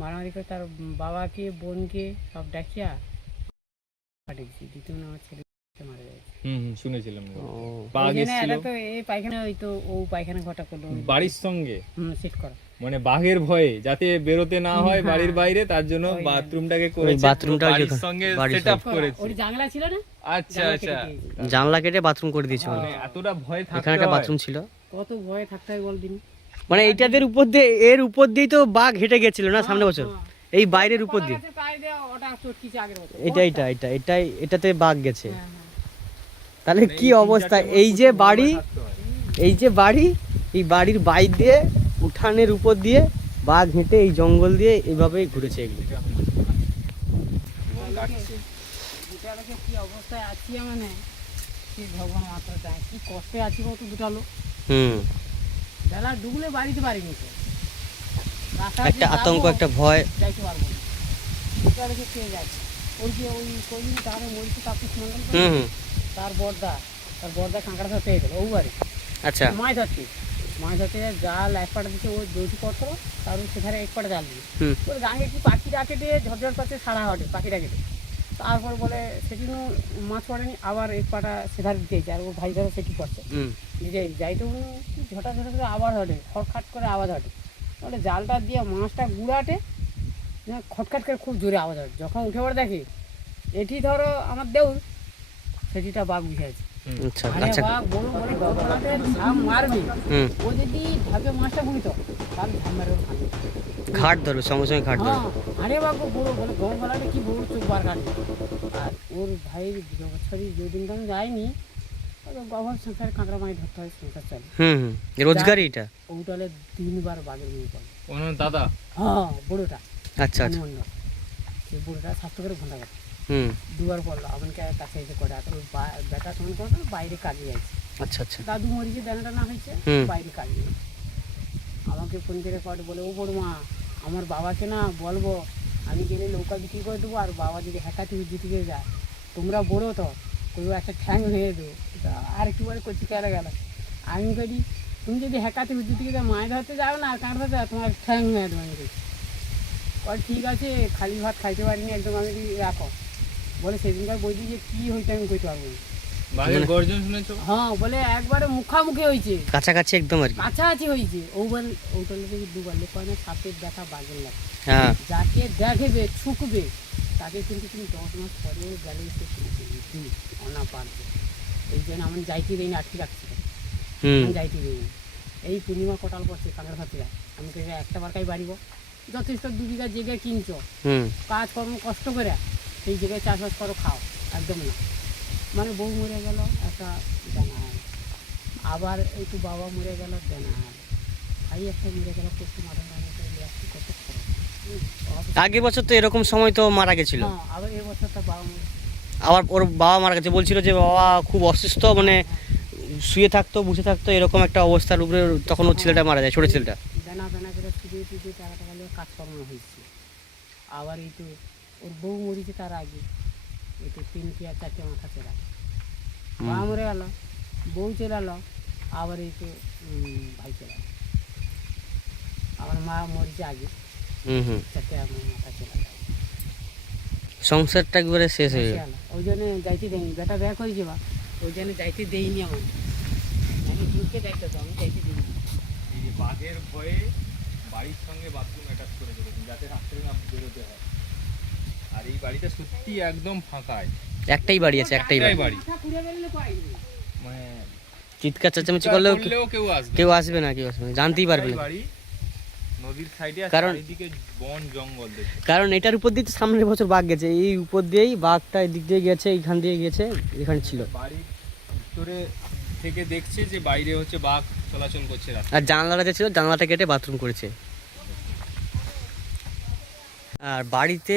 মারামারি করে তার বাবাকে বোনকে সব ডাকিয়া পাঠিয়েছি। দ্বিতীয় আমার ছেলে মারা গেছে। শুনেছিলাম। ও, বাঘ ওই জন্য এসেছিল এটা তো এই পায়খানা, ওই তো ও পায়খানা ঘটা করলো বাড়ির সঙ্গে, সেট করা। মানে বাঘের ভয়ে যাতে বেরোতে না হয় হ্যাঁ। বাড়ির বাইরে, তার জন্য ওই বাথরুমটাকে করেছে, বাথরুমটা পুরো বাড়ির যেখানে- সঙ্গে বাড়ির সেটআপ করা। করেছে। ওই জানলা ছিল না, আচ্ছা জানলা আচ্ছা, কেটে দিয়েছে। জানলা কেটে বাথরুম করে দিয়েছে মানে। মানে এতটা ভয় এখানে থাকতে একটা হয়। বাথরুম ছিল। কত ভয়ে থাকতে হয় বল দিন। মানে এইটাদের উপর দিয়ে, এর উপর দিয়েই তো বাঘ হেঁটে গেছিল না সামনে বছর, এই বাইরের উপর দিয়ে। ওটা চটকিছে আগের বছর। এটাতে বাঘ গেছে। হ্যাঁ, হ্যাঁ। তাহলে মানে কি এই অবস্থা! 3-4 এই যে বছর বাড়ি, ভয় থাকতে হয়। এই বাড়ির বাইর দিয়ে, উঠানের উপর দিয়ে বাঘ হেঁটে এই জঙ্গল দিয়ে এইভাবেই ঘুরেছে এগুলো। দুটা লোকে কি অবস্থায় আছি মানে, কি ভগবান মাত্র চায়, কি কষ্টে আছি কত দুটা লোক। হুম, বেলা ডুবলে বাড়িতে পারিনি তো। রাস্তা একটা দিয়ে আতঙ্ক, যাবো, একটা ভয়। যাইতে পারবো না। দুটা লোকে খেয়ে যাচ্ছে। ওই যে ওই কদিন তাহলে মরিছে তাপস মণ্ডল করে, হুম, হুম, তার বর্দা কাঁকড়া ধরতে গেছিল ও বাড়ি, আচ্ছা, মাছ ধরতে যায়, জাল এক পাটা দিচ্ছে, ও দৌড়ি করতো, তার সেখানে এক পাটা জাল দিয়ে হুম, ওর গাঙে কি পাখি ডাকে দিয়ে ঝরঝর করছে, সারা হটে পাখি ডাকে দিয়ে। তারপর বলে সেদিনও মাছ পড়েনি, আবার এক পাটা সেধারে দিয়েছে, আর ও ভাই ধরে সেটি করছে। হুম, যাইতে ঝটা ঝটা করে আবার হটে, খটখাট করে আওয়াজ হটে। তাহলে জালটা দিয়ে মাছটা গুড়াটে, খটখাট করে খুব জোরে আওয়াজ হটে। যখন উঠে পড়ে দেখি এটি ধরো আমার দেউল, সেটিটা বাঘ বুঝে আছে। আচ্ছা, আরে আচ্ছা, বাঘ বড় বড় গলগলাটে ঝাম মারবি, হুম, ও যদি ভাবে মাছটা বুড়িত তাহলে ঝাম মারে ওর খাবে। ঘাট ধরো, সঙ্গে সঙ্গে ঘাট ধরো। হ্যাঁ, আরে বাঘ বড় বলে গলগলাটে কি বড় চোখ বার কাটবে। আর ওর ভাইয়ের বছরই যেদিন তো আমি যাইনি, গভর সংসারে কাঁকড়া মাছ ধরতে হয়, সংসার চলে। হুম, হুম, রোজগারই এটা। ওটালে 3বার বাঘের মুখে পড়ে। ওনার দাদা হ্যাঁ, বড়োটা আচ্ছা, আচ্ছা, হনুমন্ডল, সেই বড়োটা 7 করে ঘন্টা কাটে। হুম, 2বার পড়লো, আমাকে কাছে এসে করে। আর ওর বেটা সমান করে বাইরে কাজে যাচ্ছে। আচ্ছা, আচ্ছা, দাদু মরিছে, দানাটা না হয়েছে, হুম। বাইরে কাজে যাচ্ছে। আমাকে ফোন করে পড়ে বলে, ও বড় মা, আমার বাবাকে না বলবো আমি গেলে নৌকা বিক্রি করে দেবো, আর বাবা যদি হ্যাকাতে জিতে যায়, তোমরা বড়ো তো করবো একটা ঠ্যাং ভেঙে দেবো। আর একটু পরে করছি কেটে গেল। আমি করি, তুমি যদি হ্যাকাতে জিতে গিয়ে মাছ ধরতে যাও না, কাঁড় ধরতে যাও, তোমার ঠ্যাং ভেঙে দেবো। আমি বল ঠিক আছে, খালি ভাত খাইতে পারিনি একদম, আমি কি রাখো। বলে সেদিনকার বলছি যে কী হইতে আমি কইতে পারবো না। বাঘের গর্জন শুনেছো? হ্যাঁ, বলে একবারে মুখামুখি হয়েছে, কাছাকাছি একদম আর কি। কাছাকাছি হয়েছে। ওটা লোকে দুবার লোক হয় না, সাপের দেখা বাঘের লাগে। হ্যাঁ, যাকে দেখবে ছুকবে তাকে কিন্তু তুমি 10 মাস পরেও গেলে সে ছুকবে অনা পারবে। এই জন্য আমি যাইতে দিইনি, আটকে রাখছি, আমি যাইতে দিইনি। এই পূর্ণিমা কটাল করছে কাঁকড়া ভাতিরা, আমি কে একটা বারকাই বাড়িব, যথেষ্ট 2 বিঘা জায়গায় কিনছো, কাজকর্ম কষ্ট করে সেই জায়গায় চাষবাস করো, খাও, একদম না। মানে বউ মরে গেল একটা জানা হয়, আবার একটু বাবা মরে গেল জানা হয়, ভাই একটা মরে গেল, প্রচুর মাথা কত খরচ। আগের বছর তো এরকম সময় তো মারা গেছিল। হ্যাঁ, আবার এই বছরটা বাবা মরে, আবার ওর বাবা মারা গেছে, বলছিল যে বাবা খুব অসুস্থ, মানে শুয়ে থাকতো, বসে থাকতো, এরকম একটা অবস্থার উপরে তখন ওর ছেলেটা মারা যায়, ছোট ছেলেটা। দানা দানা করে ছুটিয়ে টাকা নিয়ে কাজকর্ম হয়েছে। আবার এই তো ওর বউ মরিছে তার আগে, এই তো 3 কি আর 4টে মাথা চেরা, মা মরে গেল, বউ চলে এলো, আবার এই তো ভাই চলে এলো, আবার মা মরিছে আগে, 4টে মাথা চলে গেল, সংসারটা একবারে শেষ হয়ে গেল। ওই জন্য যাইতে দেয়নি, বেটা ব্যাগ হয়েছে বা, ওই জন্য যাইতে দেয়নি আমার, আমি ঢুকে যাইতে তো আমি যাইতে দিইনি। এই যে বাঘের ভয়ে বাড়ির সঙ্গে বাথরুম অ্যাটাচ করে দিয়েছেন যাতে রাত্রে না বেরোতে হয়। আর এই বাড়িটা সত্যি একদম ফাঁকায়, একটাই বাড়ি আছে, একটাই বাড়ি। মানে চিৎকার চেঁচামেচি করলেও কেউ আসবে কেউ আসবে না, জানতেই পারবে না। বাড়ি নদীর সাইডে, কারণ এদিকে বন জঙ্গল দেখে। কারণ এটার উপর দিয়ে তো সামনের বছর বাঘ গেছে, এই উপর দিয়েই বাঘটা এদিক দিয়ে গেছে, এইখান দিয়ে গেছে, এখানে ছিল। বাড়ির ভিতরে থেকে দেখছে যে বাইরে হচ্ছে বাঘ চলাচল করছে রাস্তায়। আর জানলাটা যে ছিল, জানলাটা কেটে বাথরুম করেছে। আর বাড়িতে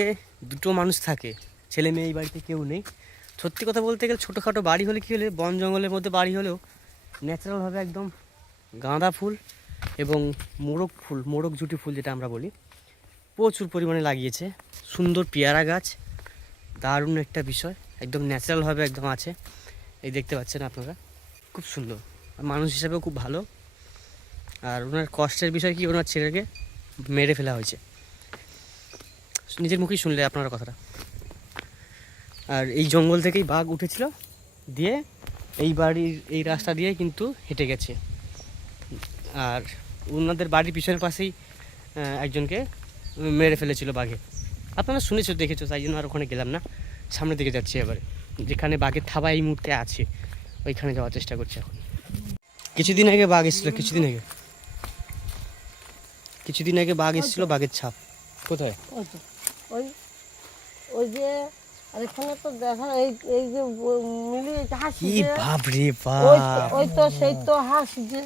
2টো মানুষ থাকে, ছেলে মেয়ে এই বাড়িতে কেউ নেই। সত্যি কথা বলতে গেলে ছোটোখাটো বাড়ি হলে কী হলে, বন জঙ্গলের মধ্যে বাড়ি হলেও ন্যাচারালভাবে একদম গাঁদা ফুল এবং মোরগ জুটি ফুল যেটা আমরা বলি, প্রচুর পরিমাণে লাগিয়েছে। সুন্দর পেয়ারা গাছ, দারুণ একটা বিষয়, একদম ন্যাচারালভাবে একদম আছে। এই দেখতে পাচ্ছেন আপনারা, খুব সুন্দর, আর মানুষ হিসাবেও খুব ভালো। আর ওনার কষ্টের বিষয় কি, ওনার ছেলেকে মেরে ফেলা হয়েছে, নিজের মুখেই শুনলে আপনারা কথাটা। আর এই জঙ্গল থেকেই বাঘ উঠেছিল, দিয়ে এই বাড়ির এই রাস্তা দিয়ে কিন্তু হেঁটে গেছে। আর ওনাদের বাড়ির পিছনের পাশেই একজনকে মেরে ফেলেছিল বাঘে। আপনারা শুনেছো, দেখেছো, তাই জন্য আর ওখানে গেলাম না। সামনের দিকে যাচ্ছি এবারে, যেখানে বাঘের থাবা এই মুহূর্তে আছে, ওইখানে যাওয়ার চেষ্টা করছি এখন। কিছুদিন আগে বাঘ এসেছিল, কিছুদিন আগে বাঘ এসেছিল, বাঘের ছাপ। কোথায়? ওই ওই যে আর এখানে তো দেখা, এই যে মিলি হাসি, কি বাপ রে বাপ, ওই তো সেই তো হাসি যে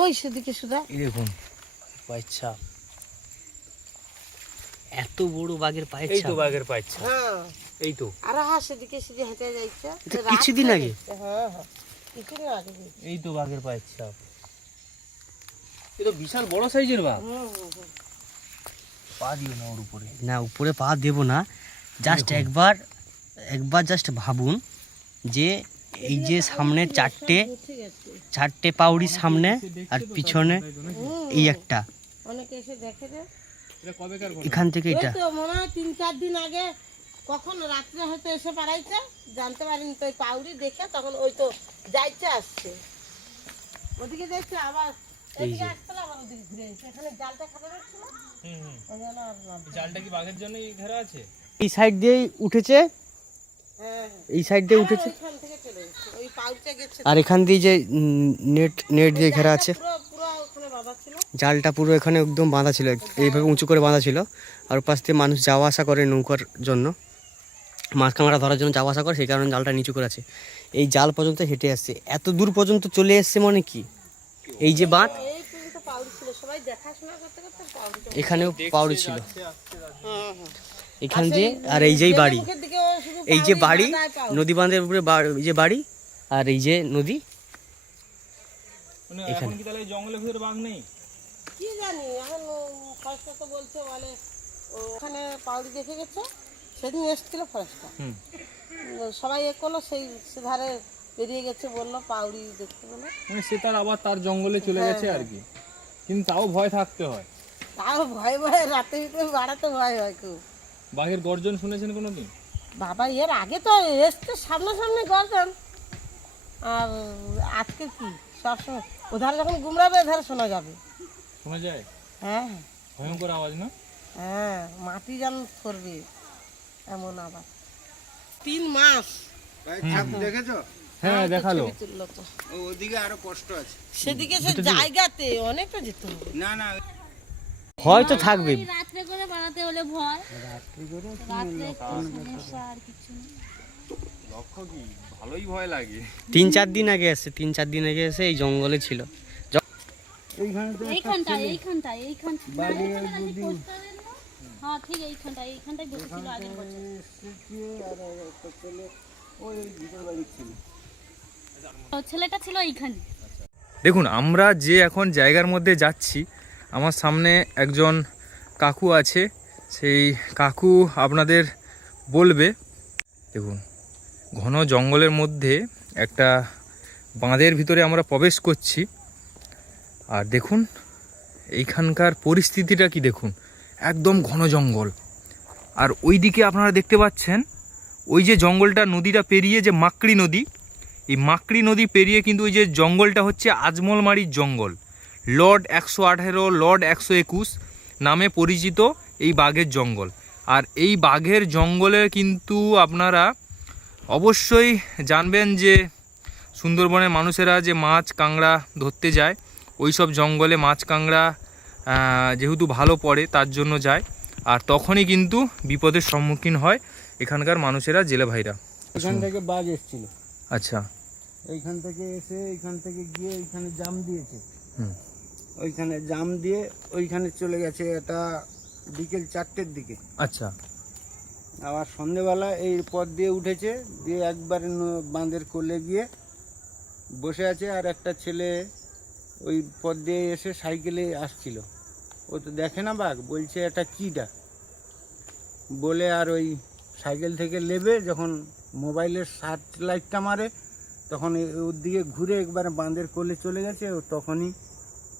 ওই সেদিকে সুদা, দেখুন পায়ের ছাপ, এত বড় বাঘের পায়ের এই ছাপ। তো বাঘের পায়ের ছাপ, হ্যাঁ এই তো, আর হাসি দিকে সিধে হেঁটে যাইছে। এটা কিছুদিন আগে? হ্যাঁ হ্যাঁ, কিছুদিন আগে। এই তো বাঘের পায়ের ছাপ। এ তো বিশাল বড় সাইজের বাঘ। পা দিও না ওর উপরে। না, উপরে পা দেবো না, জাস্ট একবার জাস্ট ভাবুন যে এই যে সামনে চারটে পাউড়ি সামনে, আর পিছনে এই একটা, অনেকে এসে দেখে রে, এটা কবেকার ঘটনা? এখান থেকে এটা তো মনে হয় 3-4 দিন আগে কখন রাত্রে হয়তো এসে পারাইছে, জানতে পারিনি তো, পাউরি দেখে তখন ওই তো যাইছে আসছে, ওদিকে যাইছে, আবার এদিকে আসছিল, আবার ওদিকে ঘুরে এসে এখানে জালটা খাবে ছিল। ওই জন্য আর না, জালটা কি বাঘের জন্যই ঘেরা আছে? এই সাইড দিয়েই উঠেছে, হ্যাঁ এই সাইড দিয়ে উঠেছে, ওইখান থেকে চলে এসেছে, ওই পাউরিটা গেছে, আর এখান দিয়ে যে নেট দিয়ে ঘেরা আছে, পুরো ওখানে বাঁধা ছিল। জালটা পুরো এখানে একদম বাঁধা ছিল, এইভাবে উঁচু করে বাঁধা ছিল। আর পাশ দিয়ে মানুষ যাওয়া আসা করে নৌকার জন্য, মাছ কাঁকড়া ধরার জন্য যাওয়া আসা করে, সেই কারণে জালটা নিচু করে আছে। এই জাল পর্যন্ত হেঁটে আসছে, এত দূর পর্যন্ত চলে এসছে, মানে কি এই যে বাঁধ, এই পর্যন্ত পাউরি ছিল, সবাই দেখাশোনা করতে করতে পাউরিটা, এখানেও পাউড়ি ছিল হ্যাঁ হ্যাঁ, এখান দিয়ে। আর এই যেই বাড়ি, মুখের দিকে ও শুধু এই যে বাড়ি, বাঁধায় পাউরি। নদী বাঁধের উপরে এই যে বাড়ি, আর এই যে নদী, মানে এখন কি তাহলে জঙ্গলের ভিতরে বাঘ নেই? কি জানি, এখন ফরেস্টার তো বলছে, বলে ওখানে পাউরি দেখে গেছে, সেদিন এসেছিল ফরেস্টার, সবাই করলো, সেই ধারে বেরিয়ে গেছে, বললো পাউরি দেখতে বলে। মানে সে তার আবার তার জঙ্গলে চলে গেছে আর কি, কিন্তু তাও ভয় থাকতে হয়। তাও ভয় ভয় রাতে ভিতরে বাড়াতে ভয় হয় খুব। বাঘের গর্জন শুনেছেন কোনোদিন? বাবা এর আগে তো এসছে সামনাসামনি গর্জন, আর আজকে কি সবসময় ওধারে যখন গুমরাবে এধারে শোনা যাবে। শোনা যায়? হ্যাঁ ভয়ঙ্কর আওয়াজ না? হ্যাঁ, মাটি যেন করবে এমন আবার। 3 মাস ছাপ দেখেছো? হ্যাঁ দেখালো। তুললো তো ওদিকে আরো কষ্ট আছে। সেদিকে সে জায়গাতে অনেকটা যেতে হবে। না না, হয়তো থাকবে। রাত্রে করে বানাতে হলে ভয়, রাত্রে সমস্যা আর কিছু না। লক্ষ্য কি, ভালোই ভয় লাগে। 3-4 দিন আগে এসে 3-4 দিন আগে এসে এই জঙ্গলে ছিল। এইখানটায় হ্যাঁ ঠিক এইখানটায় বসেছিল আগের বছর। ছেলেটা ছিল এইখানে। দেখুন, আমরা যে এখন জায়গার মধ্যে যাচ্ছি, আমার সামনে একজন কাকু আছে, সেই কাকু আপনাদের বলবে। দেখুন, ঘন জঙ্গলের মধ্যে একটা বাঁধের ভিতরে আমরা প্রবেশ করছি, আর দেখুন এইখানকার পরিস্থিতিটা কি দেখুন, একদম ঘন জঙ্গল। আর ওইদিকে আপনারা দেখতে পাচ্ছেন ওই যে জঙ্গলটা, নদীটা পেরিয়ে যে মাকড়ি নদী, এই মাকড়ি নদী পেরিয়ে কিন্তু ওই যে জঙ্গলটা হচ্ছে আজমলমারির জঙ্গল। লর্ড 118, লর্ড 121 নামে পরিচিত এই বাঘের জঙ্গল। আর এই বাঘের জঙ্গলে কিন্তু আপনারা অবশ্যই জানবেন যে সুন্দরবনের মানুষেরা যে মাছ কাঁকড়া ধরতে যায়, ওই সব জঙ্গলে মাছ কাঁকড়া যেহেতু ভালো পড়ে তার জন্য যায়, আর তখনই কিন্তু বিপদের সম্মুখীন হয় এখানকার মানুষেরা, জেলে ভাইরা। এখান থেকে বাঘ এসেছিল। আচ্ছা, এইখান থেকে এসে এইখান থেকে গিয়ে ওইখানে জাম দিয়েছে। হুম, ওইখানে জাম দিয়ে ওইখানে চলে গেছে, এটা বিকেল 4টের দিকে। আচ্ছা, আবার সন্ধেবেলা এই পথ দিয়ে উঠেছে, দিয়ে একবারে বাঁধের কোলে গিয়ে বসে আছে। আর একটা ছেলে ওই পথ দিয়ে এসে সাইকেলে আসছিল, ও তো দেখে না বাঘ, বলছে এটা কীটা বলে, আর ওই সাইকেল থেকে নেবে যখন মোবাইলের সার্চলাইটটা মারে তখন ওর দিকে ঘুরে একবারে বাঁধের কোলে চলে গেছে। ও তখনই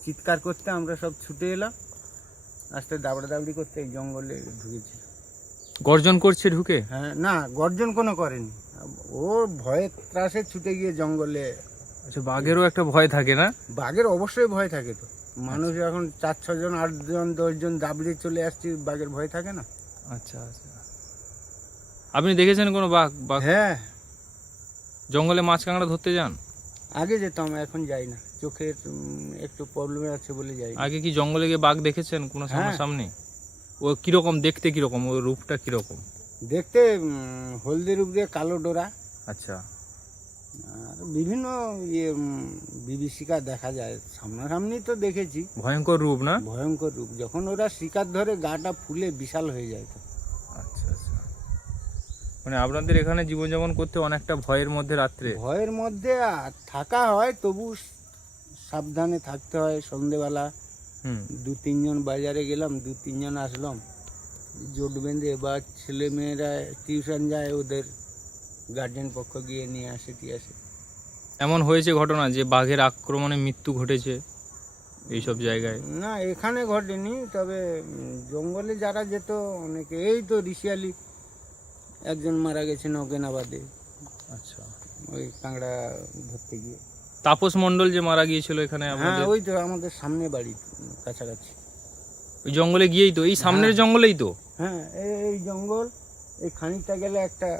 চিৎকার করতে আমরা সব ছুটে এলাম, আস্তে দাবড়াদাবড়ি করতে এই জঙ্গলে ঢুকেছি। গর্জন করছে ঢুকে? হ্যাঁ, না গর্জন কোনো করেনি, ও ভয়ের ত্রাসে ছুটে গিয়ে জঙ্গলে। আচ্ছা, বাঘেরও একটা ভয় থাকে না? বাঘের অবশ্যই ভয় থাকে তো, মানুষ এখন 4-6 জন 8 জন 10 জন দাবড়িয়ে চলে আসছে, বাঘের ভয় থাকে না? আচ্ছা আচ্ছা, আপনি দেখেছেন কোনো বাঘ? বাঘ হ্যাঁ, জঙ্গলে মাছ কাঁকড়া ধরতে যান? আগে যেতাম, এখন যাই না, চোখের একটু প্রবলেম আছে বলে যাই না। আগে কি জঙ্গলে গিয়ে বাঘ দেখেছেন কোনো সামনাসামনি? ও কিরকম দেখতে, কিরকম ওর রূপটা কিরকম দেখতে? হলদে রূপ দিয়ে কালো ডোরা। আচ্ছা, আর বিভিন্ন বিভীষিকা দেখা যায়, সামনাসামনি তো দেখেছি। ভয়ঙ্কর রূপ না? ভয়ঙ্কর রূপ, যখন ওরা শিকার ধরে গাটা ফুলে বিশাল হয়ে যায় তো। আচ্ছা আচ্ছা, মানে আপনাদের এখানে জীবনযাপন করতে অনেকটা ভয়ের মধ্যে রাত্রে? ভয়ের মধ্যে থাকা হয়, তবু সাবধানে থাকতে হয়। সন্ধেবেলা 2-3 জন বাজারে গেলাম, 2-3 জন আসলাম, জোট বেঁধে। বা ছেলে মেয়েরা টিউশন যায়, ওদের গার্জেন পক্ষ গিয়ে নিয়ে আসে, আসে। এমন হয়েছে ঘটনা যে বাঘের আক্রমণে মৃত্যু ঘটেছে এইসব জায়গায়? না, এখানে ঘটেনি, তবে জঙ্গলে যারা যেত অনেকে, এই তো ঋষিয়ালি একজন মারা গেছে নগেনাবাদে। আচ্ছা, ওই কাঁকড়া ধরতে গিয়ে। তাপস মণ্ডল যে মারা গিয়েছিল এখানে হ্যাঁ, আমাদের? ওই তো আমাদের সামনে বাড়ি, কাছাকাছি। ওই জঙ্গলে গিয়েই তো, এই সামনের জঙ্গলেই তো? হ্যাঁ, এই জঙ্গল, এই খানিকটা গেলে একটা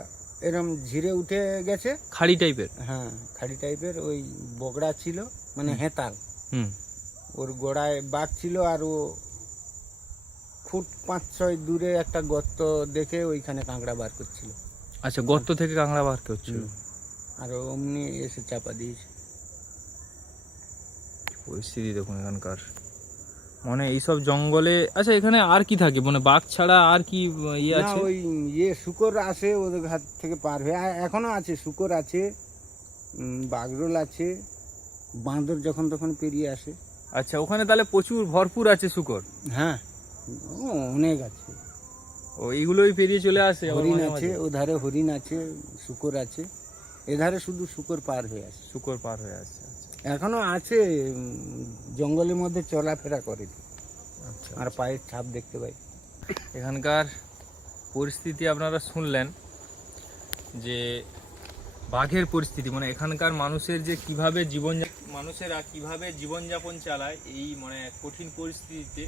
এরম ঝিরে উঠে গেছে, খাড়ি টাইপের। হ্যাঁ, খাড়ি টাইপের। ওই বগড়া ছিল, মানে হেতাল, হুম, ওর গোড়ায় বাঘ ছিল। আর ও ফুট 5-6 দূরে একটা গর্ত দেখে ওইখানে কাঁকড়া বার করছিল। আচ্ছা, গর্ত থেকে কাঁকড়া বার করছিল? আর অমনি এসে চাপা দিয়েছে। পরিস্থিতি দেখুন এখানকার, মানে এইসব জঙ্গলে। আচ্ছা, এখানে আর কি থাকে, মানে বাঘ ছাড়া আর কি ইয়ে না, আছে? ওই শুকর আসে ওদের ঘাট থেকে পার হয়ে, এখনো আছে, শুকর আছে, বাগরোল আছে, বাঁদর যখন তখন পেরিয়ে আসে। আচ্ছা, ওখানে তাহলে প্রচুর ভরপুর আছে শুকর? হ্যাঁ, অনেক আছে। ও, এইগুলোই পেরিয়ে চলে আসে? হরিণ আছে, ওধারে হরিণ আছে, শুকর আছে, এধারে শুধু শুকর পার হয়ে আসে। শুকর পার হয়ে আসছে? আচ্ছা, এখনো আছে, জঙ্গলের মধ্যে চলাফেরা করে। আচ্ছা আর পায়ের ছাপ দেখতে পাই। এখানকার পরিস্থিতি আপনারা শুনলেন যে বাঘের পরিস্থিতি, মানে এখানকার মানুষের যে কিভাবে মানুষেরা কিভাবে জীবনযাপন চালায় এই মানে কঠিন পরিস্থিতিতে।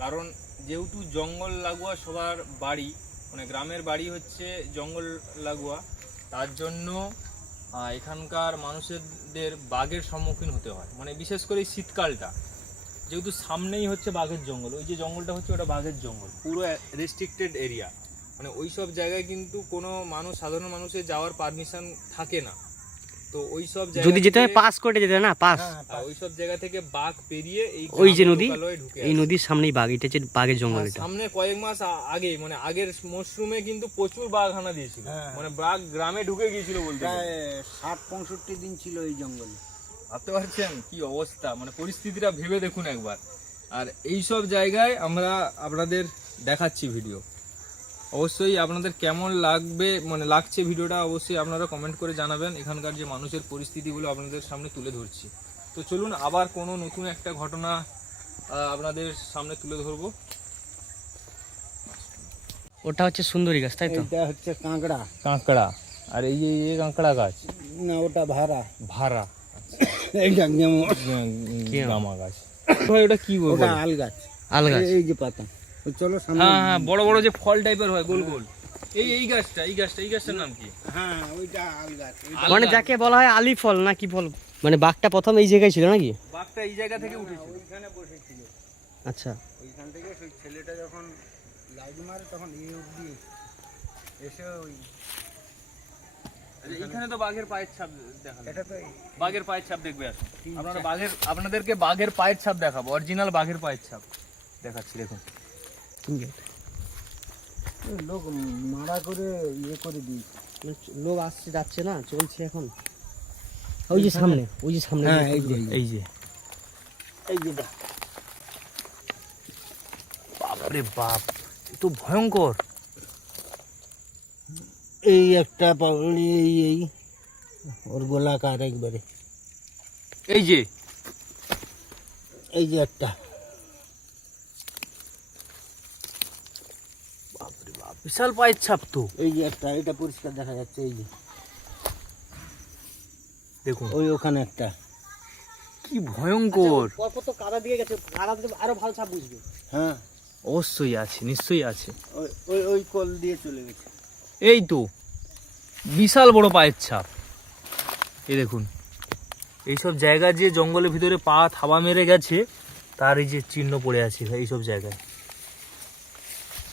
কারণ যেহেতু জঙ্গল লাগোয়া সবার বাড়ি, মানে গ্রামের বাড়ি হচ্ছে জঙ্গল লাগোয়া, তার জন্য এখানকার মানুষদের বাঘের সম্মুখীন হতে হয়। মানে বিশেষ করে এই শীতকালটা যেহেতু সামনেই হচ্ছে বাঘের জঙ্গল, ওই যে জঙ্গলটা হচ্ছে ওটা বাঘের জঙ্গল, পুরো রেস্ট্রিক্টেড এরিয়া। মানে ওই সব জায়গায় কিন্তু কোনো মানুষ, সাধারণ মানুষের যাওয়ার পারমিশন থাকে না। তো ওই সব জায়গা যদি যেতে হয় পাস করে যেতে হয় না, পাস। ওই সব জায়গা থেকে বাঘ পেরিয়ে এই ওই যে নদী, লোকালয়ে ঢুকে এই নদীর সামনেই বাঘ, এটা হচ্ছে বাঘের জঙ্গল। এটা সামনে কয়েক মাস আগে, মানে আগের মরশুমে কিন্তু প্রচুর বাঘ হানা দিয়েছিল। মানে বাঘ গ্রামে ঢুকে গিয়েছিল বলতে গেলে। প্রায় 60-65 দিন ছিল এই জঙ্গলে। ভাবতে পারছেন কি অবস্থা, মানে পরিস্থিতিটা ভেবে দেখুন একবার। আর এই সব জায়গায় আমরা আপনাদের দেখাচ্ছি ভিডিও, অবশ্যই আপনাদের কেমন লাগবে, মানে লাগছে ভিডিওটা, অবশ্যই আপনারা কমেন্ট করে জানাবেন। এখানকার যে মানুষের পরিস্থিতিগুলো আপনাদের সামনে তুলে ধরছি। তো চলুন আবার কোনো নতুন একটা ঘটনা আপনাদের সামনে তুলে ধরবো। ওটা হচ্ছে সুন্দরী গাছ, তাই তো? এটা হচ্ছে কাঁকড়া। কাঁকড়া। আর এই যে কাঁকড়া গাছ, না ওটা ভাড়া। ভাড়া। এইটা গামা গাছ। ভাই ওটা কি বলবো? ওটা আল গাছ। আল গাছ। এই যে পাতা। ওই চলো সামনে। হ্যাঁ, বড় বড় যে ফল টাইপের হয় গোল গোল। এই গাছটার নাম কি? হ্যাঁ ওইটা আল গাছ। মানে যাকে বলা হয় আলি ফল না কি ফল? মানে বাঘটা প্রথম এই জায়গায় ছিল নাকি? বাঘটা এই জায়গা থেকে উঠেছিল। ওইখানে বসেছিল। আচ্ছা, ওইখান থেকে সেই ছেলেটা যখন লাইট মারে তখন এই অবধি এসে ওই এইখানে তো বাঘের পায়ের ছাপ দেখালো। এটা তো বাঘের পায়ের ছাপ দেখবে আসুন। আপনাদেরকে বাঘের পায়ের ছাপ দেখাবো, অরিজিনাল বাঘের পায়ের ছাপ দেখাচ্ছি, দেখুন। লোক মারা করে ইয়ে করে দিই। লোক আসছে যাচ্ছে না, চলছে এখন। ওই যে সামনে, ওই যে সামনে। হ্যাঁ এই যে এই যে এই যে বাপরে বাপ, এ তো ভয়ঙ্কর। এই একটা পাউলি, এই ওর গোলাকার একবারে। এই যে একটা বাপরে বাপ, বিশাল পায়ের ছাপ তো। এই যে একটা, এটা পরিষ্কার দেখা যাচ্ছে। এই যে দেখুন, ওই ওখানে একটা। কি ভয়ঙ্কর। পরপর তো কাদা দিয়ে গেছে, কাদা দিলে আরো ভালো ছাপ বুঝবে। হ্যাঁ অবশ্যই আছে, নিশ্চয়ই আছে। ওই কল দিয়ে চলে গেছে। এই তো বিশাল বড় পায়ের ছাপ। এই দেখুন, এইসব জায়গা যে জঙ্গলের ভিতরে পা থাবা মেরে গেছে তার এই যে চিহ্ন পড়ে আছে এইসব জায়গায়।